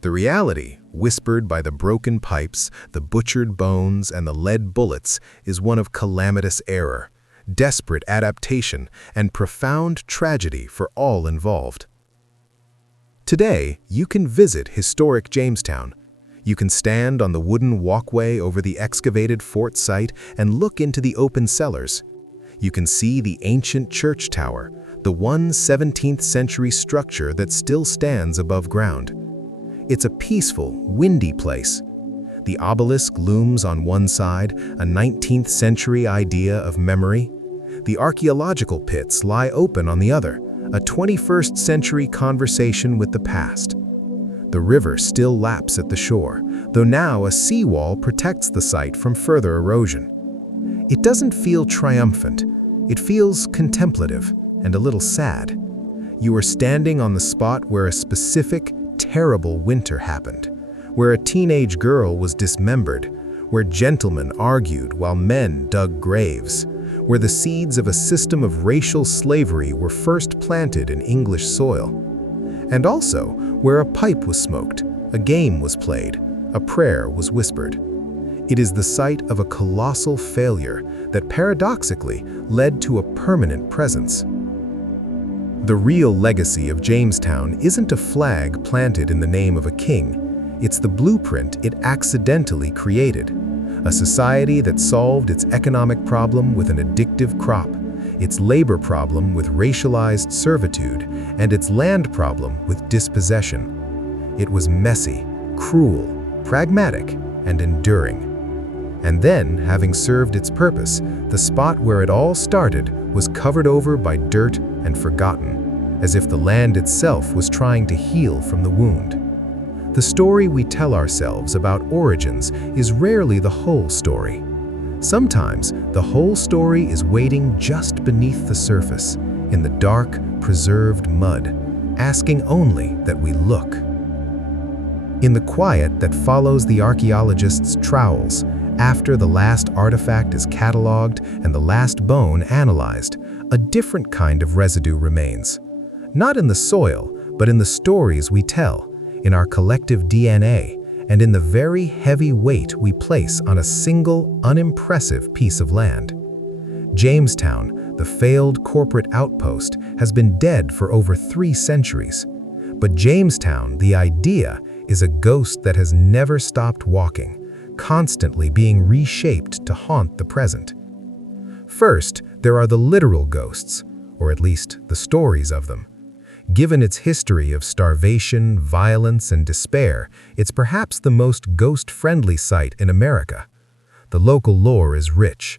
The reality, whispered by the broken pipes, the butchered bones, and the lead bullets, is one of calamitous error, desperate adaptation, and profound tragedy for all involved. Today, you can visit historic Jamestown. You can stand on the wooden walkway over the excavated fort site and look into the open cellars. You can see the ancient church tower, the one 17th century structure that still stands above ground. It's a peaceful, windy place. The obelisk looms on one side, a 19th century idea of memory. The archaeological pits lie open on the other, a 21st century conversation with the past. The river still laps at the shore, though now a seawall protects the site from further erosion. It doesn't feel triumphant. It feels contemplative and a little sad. You are standing on the spot where a specific, terrible winter happened, where a teenage girl was dismembered, where gentlemen argued while men dug graves, where the seeds of a system of racial slavery were first planted in English soil, and also where a pipe was smoked, a game was played, a prayer was whispered. It is the site of a colossal failure that paradoxically led to a permanent presence. The real legacy of Jamestown isn't a flag planted in the name of a king. It's the blueprint it accidentally created. A society that solved its economic problem with an addictive crop, its labor problem with racialized servitude, and its land problem with dispossession. It was messy, cruel, pragmatic, and enduring. And then, having served its purpose, the spot where it all started was covered over by dirt and forgotten, as if the land itself was trying to heal from the wound. The story we tell ourselves about origins is rarely the whole story. Sometimes, the whole story is waiting just beneath the surface, in the dark, preserved mud, asking only that we look. In the quiet that follows the archaeologist's trowels, after the last artifact is cataloged and the last bone analyzed, a different kind of residue remains. Not in the soil, but in the stories we tell, in our collective DNA, and in the very heavy weight we place on a single, unimpressive piece of land. Jamestown, the failed corporate outpost, has been dead for over 3 centuries. But Jamestown, the idea, is a ghost that has never stopped walking, constantly being reshaped to haunt the present. First, there are the literal ghosts, or at least the stories of them. Given its history of starvation, violence, and despair, it's perhaps the most ghost-friendly site in America. The local lore is rich.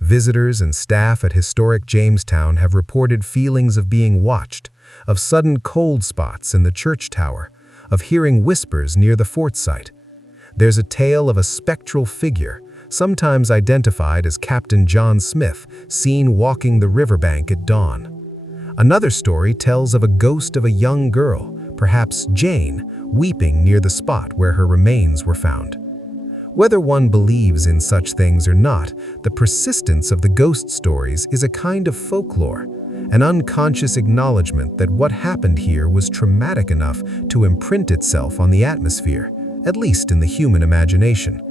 Visitors and staff at historic Jamestown have reported feelings of being watched, of sudden cold spots in the church tower, of hearing whispers near the fort site. There's a tale of a spectral figure, sometimes identified as Captain John Smith, seen walking the riverbank at dawn. Another story tells of a ghost of a young girl, perhaps Jane, weeping near the spot where her remains were found. Whether one believes in such things or not, the persistence of the ghost stories is a kind of folklore, an unconscious acknowledgement that what happened here was traumatic enough to imprint itself on the atmosphere, at least in the human imagination.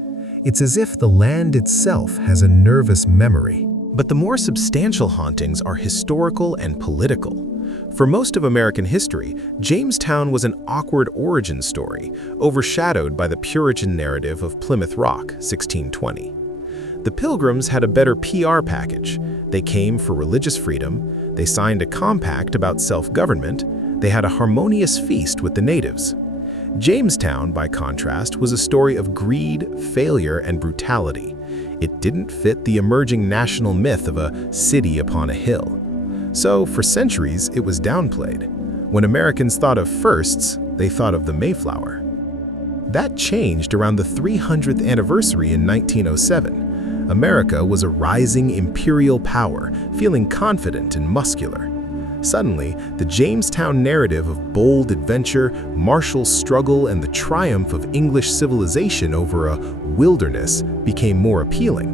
It's as if the land itself has a nervous memory. But the more substantial hauntings are historical and political. For most of American history, Jamestown was an awkward origin story, overshadowed by the Puritan narrative of Plymouth Rock, 1620. The Pilgrims had a better PR package. They came for religious freedom. They signed a compact about self-government. They had a harmonious feast with the natives. Jamestown, by contrast, was a story of greed, failure, and brutality. It didn't fit the emerging national myth of a city upon a hill. So, for centuries, it was downplayed. When Americans thought of firsts, they thought of the Mayflower. That changed around the 300th anniversary in 1907. America was a rising imperial power, feeling confident and muscular. Suddenly, the Jamestown narrative of bold adventure, martial struggle, and the triumph of English civilization over a wilderness became more appealing.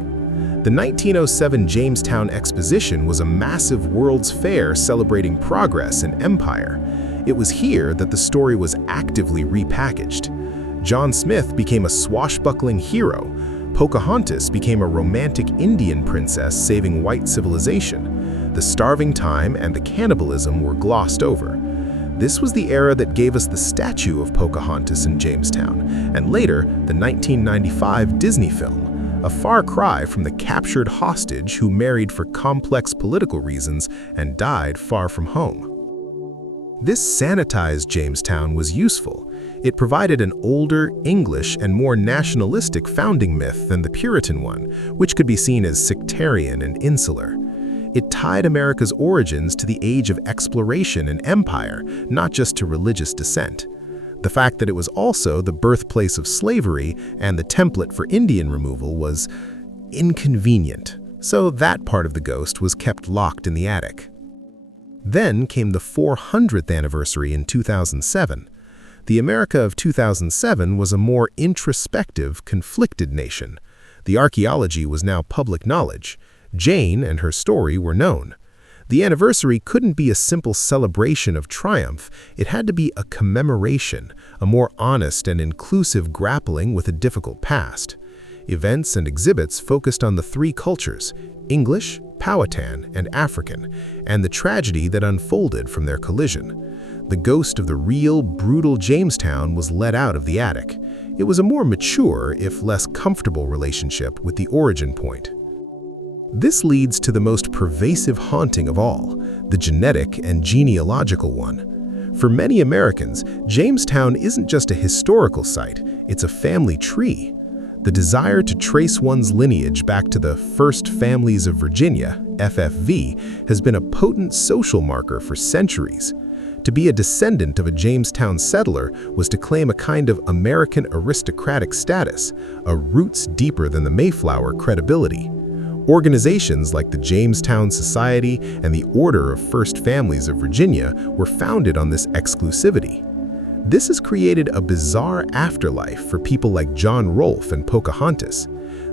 The 1907 Jamestown Exposition was a massive World's Fair celebrating progress and empire. It was here that the story was actively repackaged. John Smith became a swashbuckling hero. Pocahontas became a romantic Indian princess saving white civilization. The starving time and the cannibalism were glossed over. This was the era that gave us the statue of Pocahontas in Jamestown, and later, the 1995 Disney film, a far cry from the captured hostage who married for complex political reasons and died far from home. This sanitized Jamestown was useful. It provided an older, English, and more nationalistic founding myth than the Puritan one, which could be seen as sectarian and insular. It tied America's origins to the age of exploration and empire, not just to religious descent. The fact that it was also the birthplace of slavery and the template for Indian removal was inconvenient, so that part of the ghost was kept locked in the attic. Then came the 400th anniversary in 2007. The America of 2007 was a more introspective, conflicted nation. The archaeology was now public knowledge. Jane and her story were known. The anniversary couldn't be a simple celebration of triumph. It had to be a commemoration, a more honest and inclusive grappling with a difficult past. Events and exhibits focused on the three cultures, English, Powhatan, and African, and the tragedy that unfolded from their collision. The ghost of the real, brutal Jamestown was let out of the attic. It was a more mature, if less comfortable relationship with the origin point. This leads to the most pervasive haunting of all, the genetic and genealogical one. For many Americans, Jamestown isn't just a historical site, it's a family tree. The desire to trace one's lineage back to the First Families of Virginia, FFV, has been a potent social marker for centuries. To be a descendant of a Jamestown settler was to claim a kind of American aristocratic status, a roots deeper than the Mayflower credibility. Organizations like the Jamestown Society and the Order of First Families of Virginia were founded on this exclusivity. This has created a bizarre afterlife for people like John Rolfe and Pocahontas.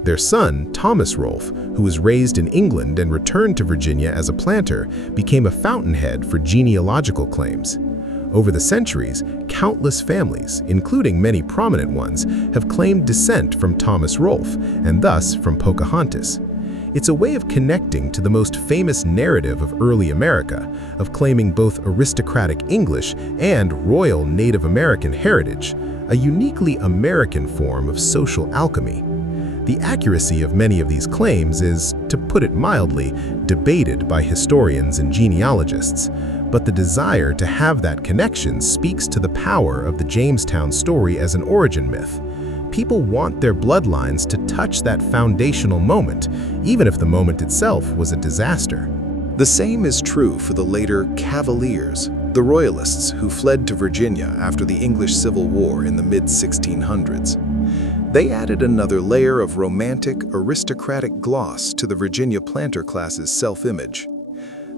Their son, Thomas Rolfe, who was raised in England and returned to Virginia as a planter, became a fountainhead for genealogical claims. Over the centuries, countless families, including many prominent ones, have claimed descent from Thomas Rolfe, and thus from Pocahontas. It's a way of connecting to the most famous narrative of early America, of claiming both aristocratic English and royal Native American heritage, a uniquely American form of social alchemy. The accuracy of many of these claims is, to put it mildly, debated by historians and genealogists, but the desire to have that connection speaks to the power of the Jamestown story as an origin myth. People want their bloodlines to touch that foundational moment, even if the moment itself was a disaster. The same is true for the later Cavaliers, the Royalists who fled to Virginia after the English Civil War in the mid-1600s. They added another layer of romantic, aristocratic gloss to the Virginia planter class's self-image.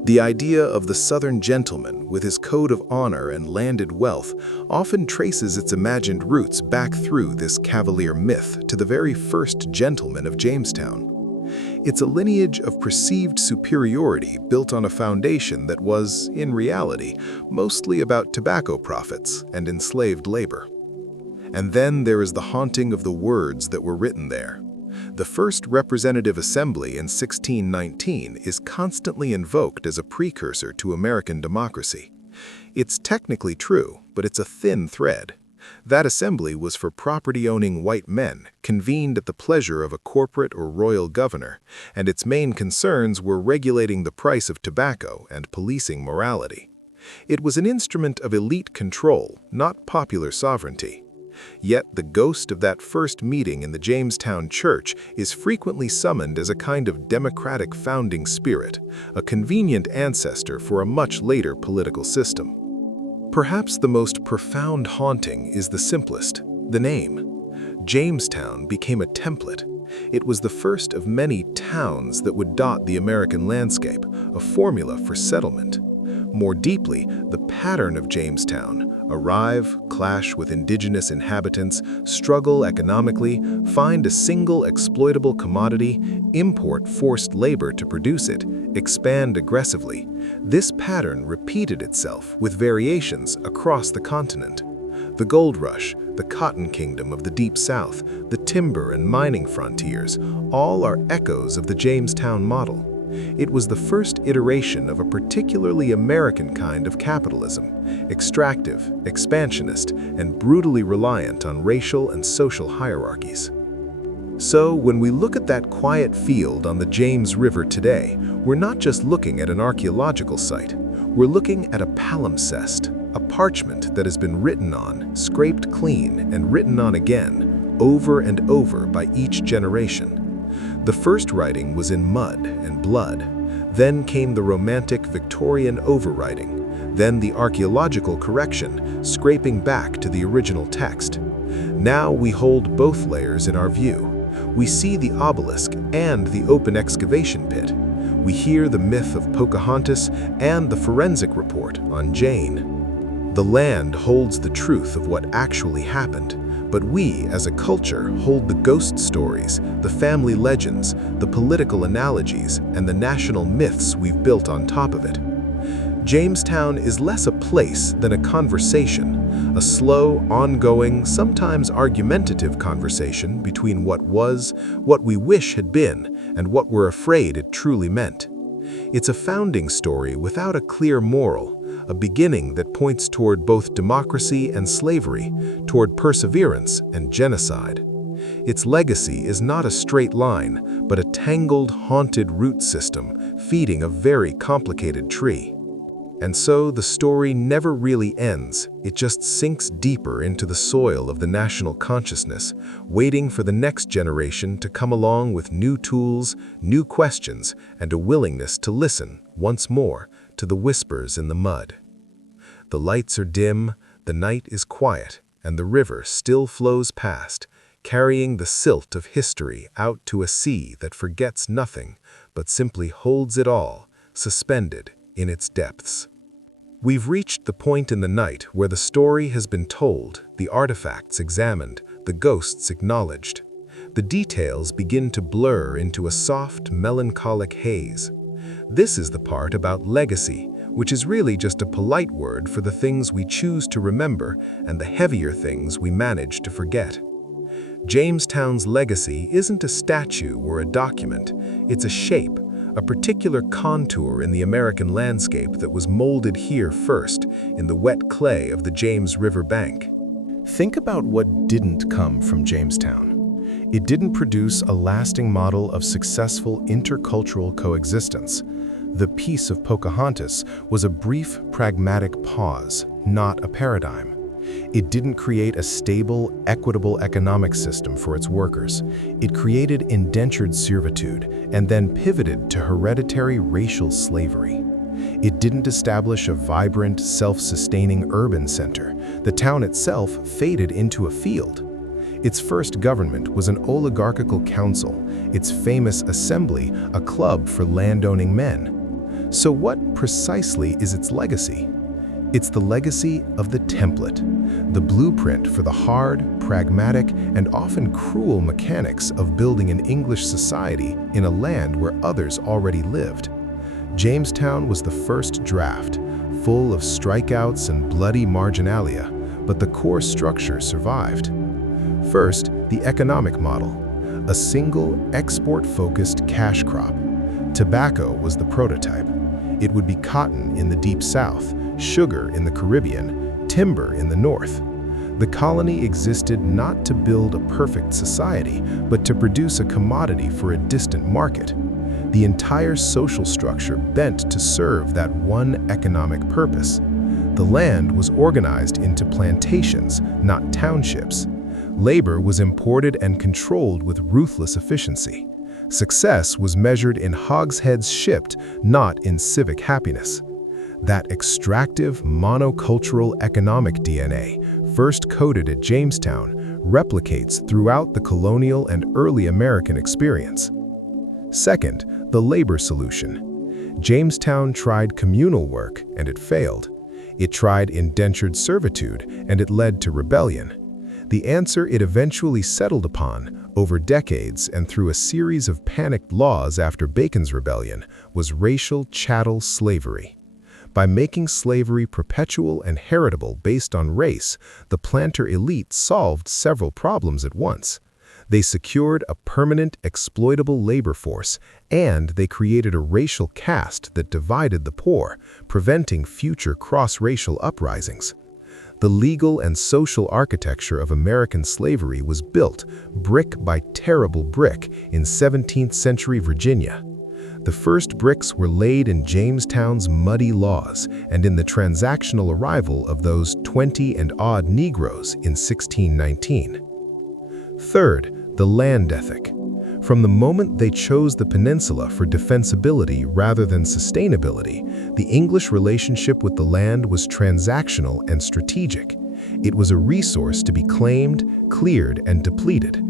The idea of the Southern gentleman with his code of honor and landed wealth often traces its imagined roots back through this Cavalier myth to the very first gentleman of Jamestown. It's a lineage of perceived superiority built on a foundation that was, in reality, mostly about tobacco profits and enslaved labor. And then there is the haunting of the words that were written there. The first representative assembly in 1619 is constantly invoked as a precursor to American democracy. It's technically true, but it's a thin thread. That assembly was for property-owning white men, convened at the pleasure of a corporate or royal governor, and its main concerns were regulating the price of tobacco and policing morality. It was an instrument of elite control, not popular sovereignty. Yet the ghost of that first meeting in the Jamestown church is frequently summoned as a kind of democratic founding spirit, a convenient ancestor for a much later political system. Perhaps the most profound haunting is the simplest, the name. Jamestown became a template. It was the first of many towns that would dot the American landscape, a formula for settlement. More deeply, the pattern of Jamestown, arrive, clash with indigenous inhabitants, struggle economically, find a single exploitable commodity, import forced labor to produce it, expand aggressively. This pattern repeated itself with variations across the continent. The gold rush, the cotton kingdom of the Deep South, the timber and mining frontiers, all are echoes of the Jamestown model. It was the first iteration of a particularly American kind of capitalism, extractive, expansionist, and brutally reliant on racial and social hierarchies. So, when we look at that quiet field on the James River today, we're not just looking at an archaeological site. We're looking at a palimpsest, a parchment that has been written on, scraped clean, and written on again, over and over by each generation. The first writing was in mud and blood. Then came the Romantic Victorian overwriting. Then the archaeological correction, scraping back to the original text. Now we hold both layers in our view. We see the obelisk and the open excavation pit. We hear the myth of Pocahontas and the forensic report on Jane. The land holds the truth of what actually happened, but we, as a culture, hold the ghost stories, the family legends, the political analogies, and the national myths we've built on top of it. Jamestown is less a place than a conversation, a slow, ongoing, sometimes argumentative conversation between what was, what we wish had been, and what we're afraid it truly meant. It's a founding story without a clear moral, a beginning that points toward both democracy and slavery, toward perseverance and genocide. Its legacy is not a straight line, but a tangled, haunted root system feeding a very complicated tree. And so the story never really ends, it just sinks deeper into the soil of the national consciousness, waiting for the next generation to come along with new tools, new questions, and a willingness to listen, once more, to the whispers in the mud. The lights are dim, the night is quiet, and the river still flows past, carrying the silt of history out to a sea that forgets nothing, but simply holds it all, suspended in its depths. We've reached the point in the night where the story has been told, the artifacts examined, the ghosts acknowledged. The details begin to blur into a soft, melancholic haze. This is the part about legacy, which is really just a polite word for the things we choose to remember and the heavier things we manage to forget. Jamestown's legacy isn't a statue or a document, it's a shape, a particular contour in the American landscape that was molded here first, in the wet clay of the James River bank. Think about what didn't come from Jamestown. It didn't produce a lasting model of successful intercultural coexistence. The Peace of Pocahontas was a brief, pragmatic pause, not a paradigm. It didn't create a stable, equitable economic system for its workers. It created indentured servitude and then pivoted to hereditary racial slavery. It didn't establish a vibrant, self-sustaining urban center. The town itself faded into a field. Its first government was an oligarchical council, its famous assembly a club for landowning men. So what precisely is its legacy? It's the legacy of the template, the blueprint for the hard, pragmatic, and often cruel mechanics of building an English society in a land where others already lived. Jamestown was the first draft, full of strikeouts and bloody marginalia, but the core structure survived. First, the economic model, a single export-focused cash crop. Tobacco was the prototype. It would be cotton in the Deep South, sugar in the Caribbean, timber in the North. The colony existed not to build a perfect society, but to produce a commodity for a distant market. The entire social structure bent to serve that one economic purpose. The land was organized into plantations, not townships. Labor was imported and controlled with ruthless efficiency. Success was measured in hogsheads shipped, not in civic happiness. That extractive, monocultural economic DNA, first coded at Jamestown, replicates throughout the colonial and early American experience. Second, the labor solution. Jamestown tried communal work, and it failed. It tried indentured servitude, and it led to rebellion. The answer it eventually settled upon, over decades and through a series of panicked laws after Bacon's Rebellion, was racial chattel slavery. By making slavery perpetual and heritable based on race, the planter elite solved several problems at once. They secured a permanent, exploitable labor force, and they created a racial caste that divided the poor, preventing future cross-racial uprisings. The legal and social architecture of American slavery was built, brick by terrible brick, in 17th-century Virginia. The first bricks were laid in Jamestown's muddy laws and in the transactional arrival of those 20-and-odd Negroes in 1619. Third, the land ethic. From the moment they chose the peninsula for defensibility rather than sustainability, the English relationship with the land was transactional and strategic. It was a resource to be claimed, cleared, and depleted.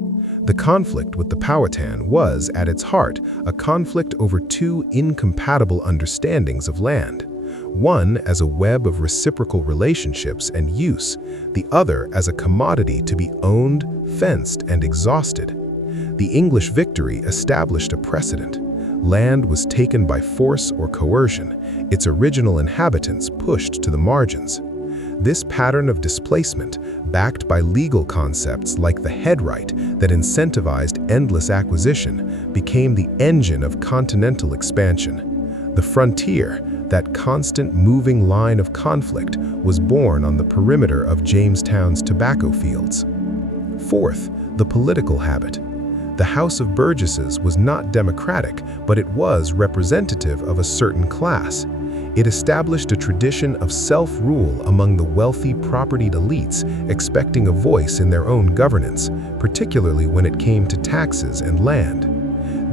The conflict with the Powhatan was, at its heart, a conflict over two incompatible understandings of land. One as a web of reciprocal relationships and use, the other as a commodity to be owned, fenced, and exhausted. The English victory established a precedent. Land was taken by force or coercion, its original inhabitants pushed to the margins. This pattern of displacement, backed by legal concepts like the head right that incentivized endless acquisition, became the engine of continental expansion. The frontier, that constant moving line of conflict, was born on the perimeter of Jamestown's tobacco fields. Fourth, the political habit. The House of Burgesses was not democratic, but it was representative of a certain class. It established a tradition of self-rule among the wealthy propertied elites, expecting a voice in their own governance, particularly when it came to taxes and land.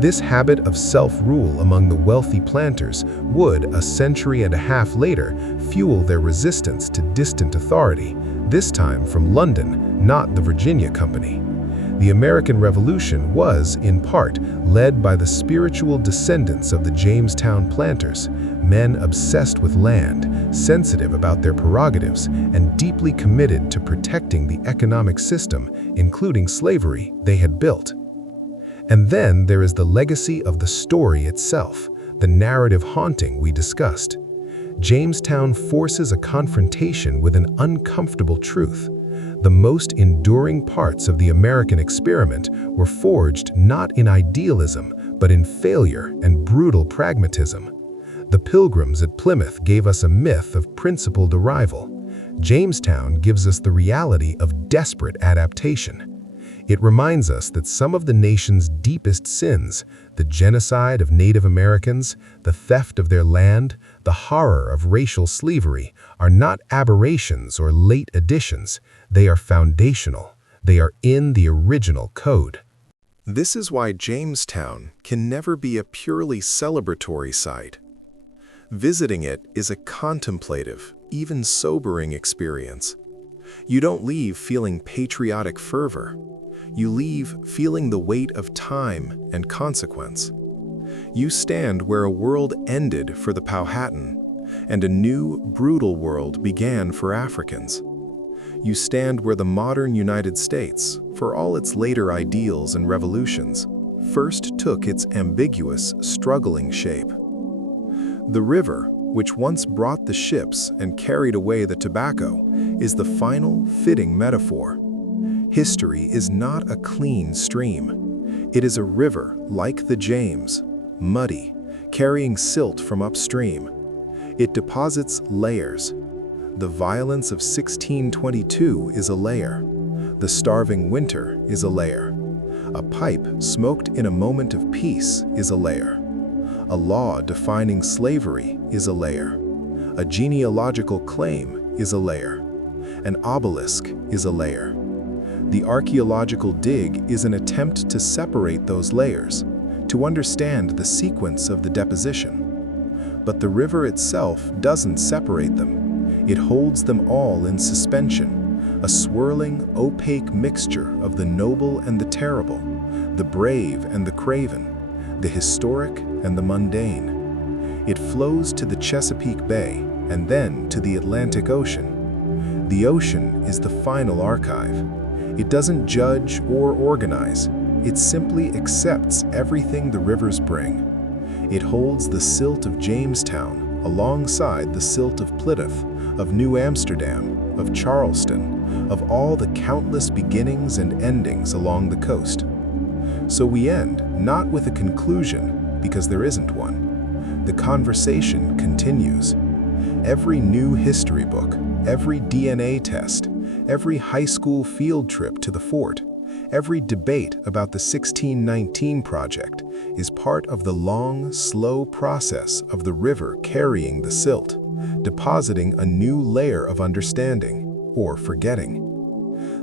This habit of self-rule among the wealthy planters would, a century and a half later, fuel their resistance to distant authority, this time from London, not the Virginia Company. The American Revolution was, in part, led by the spiritual descendants of the Jamestown planters, men obsessed with land, sensitive about their prerogatives, and deeply committed to protecting the economic system, including slavery, they had built. And then there is the legacy of the story itself, the narrative haunting we discussed. Jamestown forces a confrontation with an uncomfortable truth. The most enduring parts of the American experiment were forged not in idealism, but in failure and brutal pragmatism. The Pilgrims at Plymouth gave us a myth of principled arrival. Jamestown gives us the reality of desperate adaptation. It reminds us that some of the nation's deepest sins, the genocide of Native Americans, the theft of their land, the horror of racial slavery, are not aberrations or late additions. They are foundational. They are in the original code. This is why Jamestown can never be a purely celebratory site. Visiting it is a contemplative, even sobering experience. You don't leave feeling patriotic fervor. You leave feeling the weight of time and consequence. You stand where a world ended for the Powhatan, and a new, brutal world began for Africans. You stand where the modern United States, for all its later ideals and revolutions, first took its ambiguous, struggling shape. The river, which once brought the ships and carried away the tobacco, is the final, fitting metaphor. History is not a clean stream. It is a river like the James, muddy, carrying silt from upstream. It deposits layers. The violence of 1622 is a layer. The starving winter is a layer. A pipe smoked in a moment of peace is a layer. A law defining slavery is a layer. A genealogical claim is a layer. An obelisk is a layer. The archaeological dig is an attempt to separate those layers, to understand the sequence of the deposition. But the river itself doesn't separate them. It holds them all in suspension, a swirling, opaque mixture of the noble and the terrible, the brave and the craven, the historic and the mundane. It flows to the Chesapeake Bay and then to the Atlantic Ocean. The ocean is the final archive. It doesn't judge or organize. It simply accepts everything the rivers bring. It holds the silt of Jamestown alongside the silt of Plymouth, of New Amsterdam, of Charleston, of all the countless beginnings and endings along the coast. So we end not with a conclusion, because there isn't one. The conversation continues. Every new history book, every DNA test, every high school field trip to the fort, every debate about the 1619 project is part of the long, slow process of the river carrying the silt, depositing a new layer of understanding, or forgetting.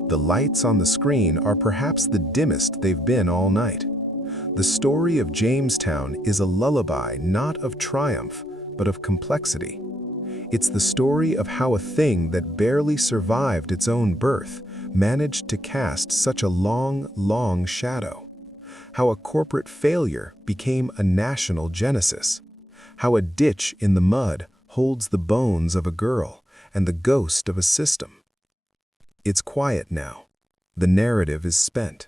The lights on the screen are perhaps the dimmest they've been all night. The story of Jamestown is a lullaby not of triumph, but of complexity. It's the story of how a thing that barely survived its own birth managed to cast such a long, long shadow. How a corporate failure became a national genesis. How a ditch in the mud holds the bones of a girl and the ghost of a system. It's quiet now. The narrative is spent.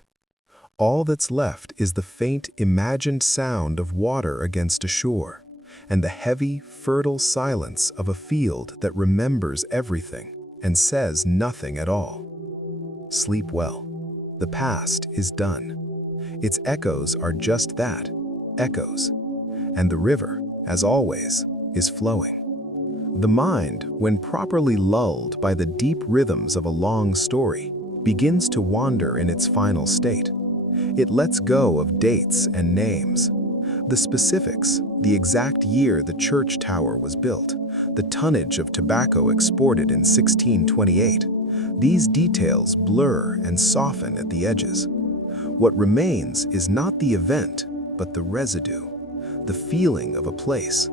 All that's left is the faint, imagined sound of water against a shore, and the heavy, fertile silence of a field that remembers everything and says nothing at all. Sleep well. The past is done. Its echoes are just that, echoes. And the river, as always, is flowing. The mind, when properly lulled by the deep rhythms of a long story, begins to wander in its final state. It lets go of dates and names. The specifics, the exact year the church tower was built, the tonnage of tobacco exported in 1628, these details blur and soften at the edges. What remains is not the event, but the residue, the feeling of a place,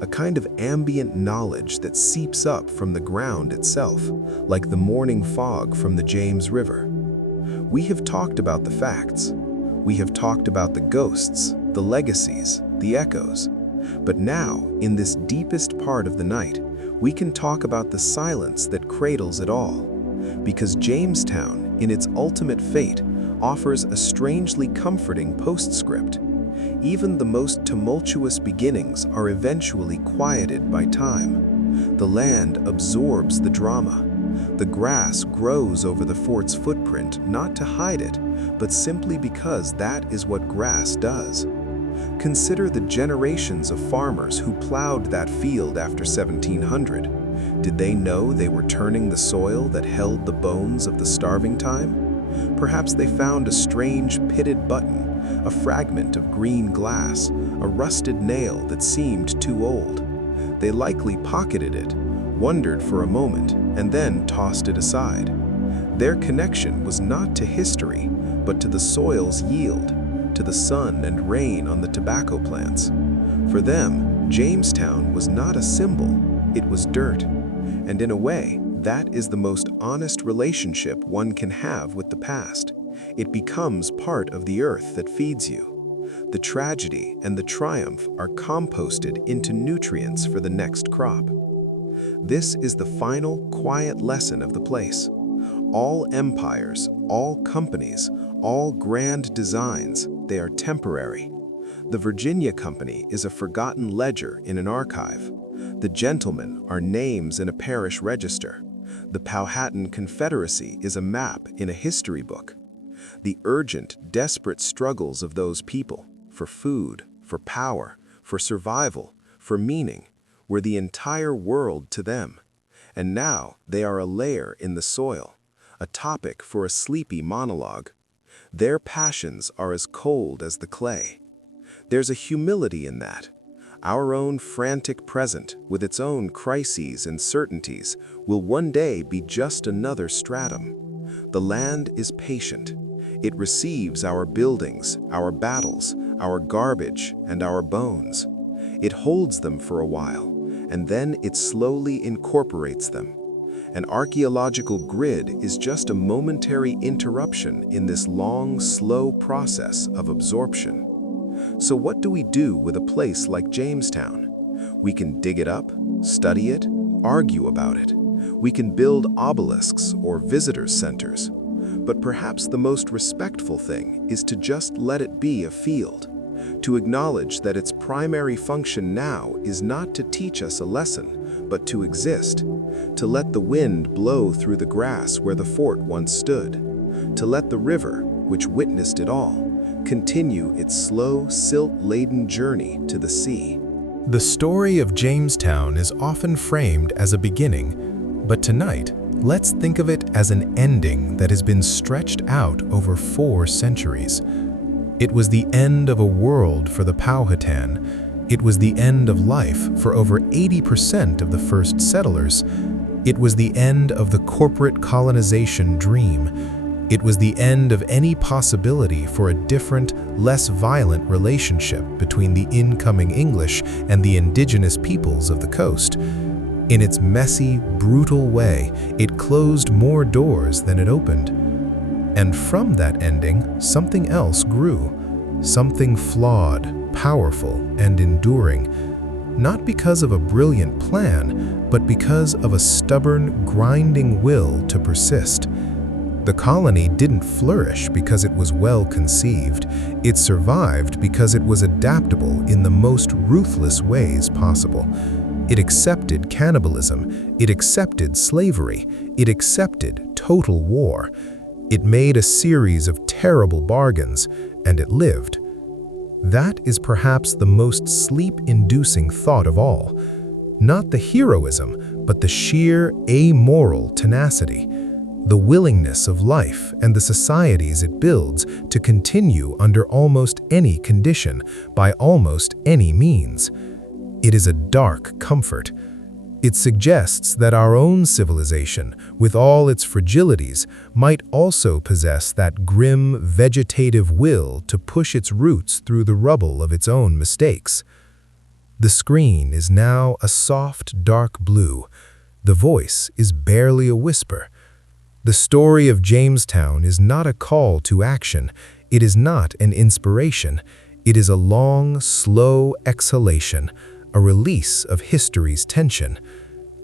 a kind of ambient knowledge that seeps up from the ground itself, like the morning fog from the James River. We have talked about the facts. We have talked about the ghosts, the legacies, the echoes. But now, in this deepest part of the night, we can talk about the silence that cradles it all. Because Jamestown, in its ultimate fate, offers a strangely comforting postscript. Even the most tumultuous beginnings are eventually quieted by time. The land absorbs the drama. The grass grows over the fort's footprint not to hide it, but simply because that is what grass does. Consider the generations of farmers who plowed that field after 1700. Did they know they were turning the soil that held the bones of the starving time? Perhaps they found a strange pitted button, a fragment of green glass, a rusted nail that seemed too old. They likely pocketed it, wondered for a moment, and then tossed it aside. Their connection was not to history, but to the soil's yield, to the sun and rain on the tobacco plants. For them, Jamestown was not a symbol, it was dirt. And in a way, that is the most honest relationship one can have with the past. It becomes part of the earth that feeds you. The tragedy and the triumph are composted into nutrients for the next crop. This is the final, quiet lesson of the place. All empires, all companies, all grand designs, they are temporary. The Virginia Company is a forgotten ledger in an archive. The gentlemen are names in a parish register. The Powhatan Confederacy is a map in a history book. The urgent, desperate struggles of those people for food, for power, for survival, for meaning, were the entire world to them. and now they are a layer in the soil, a topic for a sleepy monologue. Their passions are as cold as the clay. There's a humility in that. Our own frantic present, with its own crises and certainties, will one day be just another stratum. The land is patient. It receives our buildings, our battles, our garbage, and our bones. It holds them for a while, and then it slowly incorporates them. An archaeological grid is just a momentary interruption in this long, slow process of absorption. So what do we do with a place like Jamestown? We can dig it up, study it, argue about it. We can build obelisks or visitor centers. But perhaps the most respectful thing is to just let it be a field, to acknowledge that its primary function now is not to teach us a lesson, but to exist, to let the wind blow through the grass where the fort once stood, to let the river, which witnessed it all, continue its slow, silt-laden journey to the sea. The story of Jamestown is often framed as a beginning, but tonight, let's think of it as an ending that has been stretched out over 4 centuries. It was the end of a world for the Powhatan. It was the end of life for over 80% of the first settlers. It was the end of the corporate colonization dream. It was the end of any possibility for a different, less violent relationship between the incoming English and the indigenous peoples of the coast. In its messy, brutal way, it closed more doors than it opened. And from that ending, something else grew. Something flawed, powerful, and enduring. Not because of a brilliant plan, but because of a stubborn, grinding will to persist. The colony didn't flourish because it was well conceived. It survived because it was adaptable in the most ruthless ways possible. It accepted cannibalism. It accepted slavery. It accepted total war. It made a series of terrible bargains, and it lived. That is perhaps the most sleep-inducing thought of all. Not the heroism, but the sheer amoral tenacity. The willingness of life and the societies it builds to continue under almost any condition, by almost any means. It is a dark comfort. It suggests that our own civilization, with all its fragilities, might also possess that grim, vegetative will to push its roots through the rubble of its own mistakes. The screen is now a soft, dark blue. The voice is barely a whisper. The story of Jamestown is not a call to action. It is not an inspiration. It is a long, slow exhalation, a release of history's tension.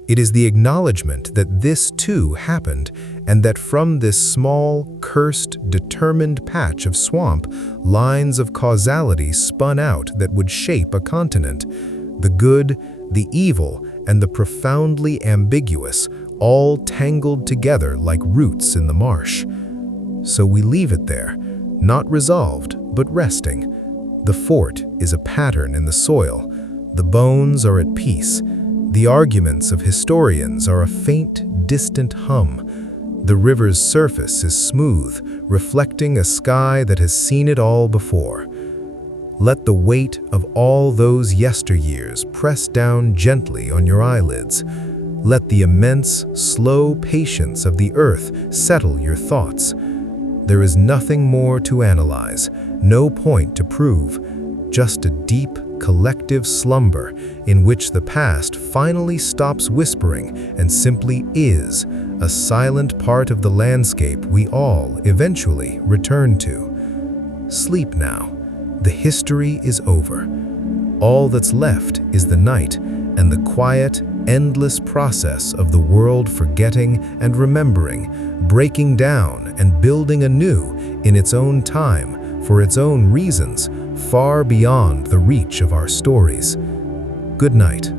It is the acknowledgement that this too happened, and that from this small, cursed, determined patch of swamp, lines of causality spun out that would shape a continent. The good, the evil, and the profoundly ambiguous, all tangled together like roots in the marsh. So we leave it there, not resolved, but resting. The fort is a pattern in the soil. The bones are at peace. The arguments of historians are a faint, distant hum. The river's surface is smooth, reflecting a sky that has seen it all before. Let the weight of all those yesteryears press down gently on your eyelids. Let the immense, slow patience of the earth settle your thoughts. There is nothing more to analyze, no point to prove, just a deep, collective slumber in which the past finally stops whispering and simply is, a silent part of the landscape we all eventually return to. Sleep now. The history is over. All that's left is the night and the quiet, endless process of the world forgetting and remembering, breaking down and building anew in its own time, for its own reasons, far beyond the reach of our stories. Good night.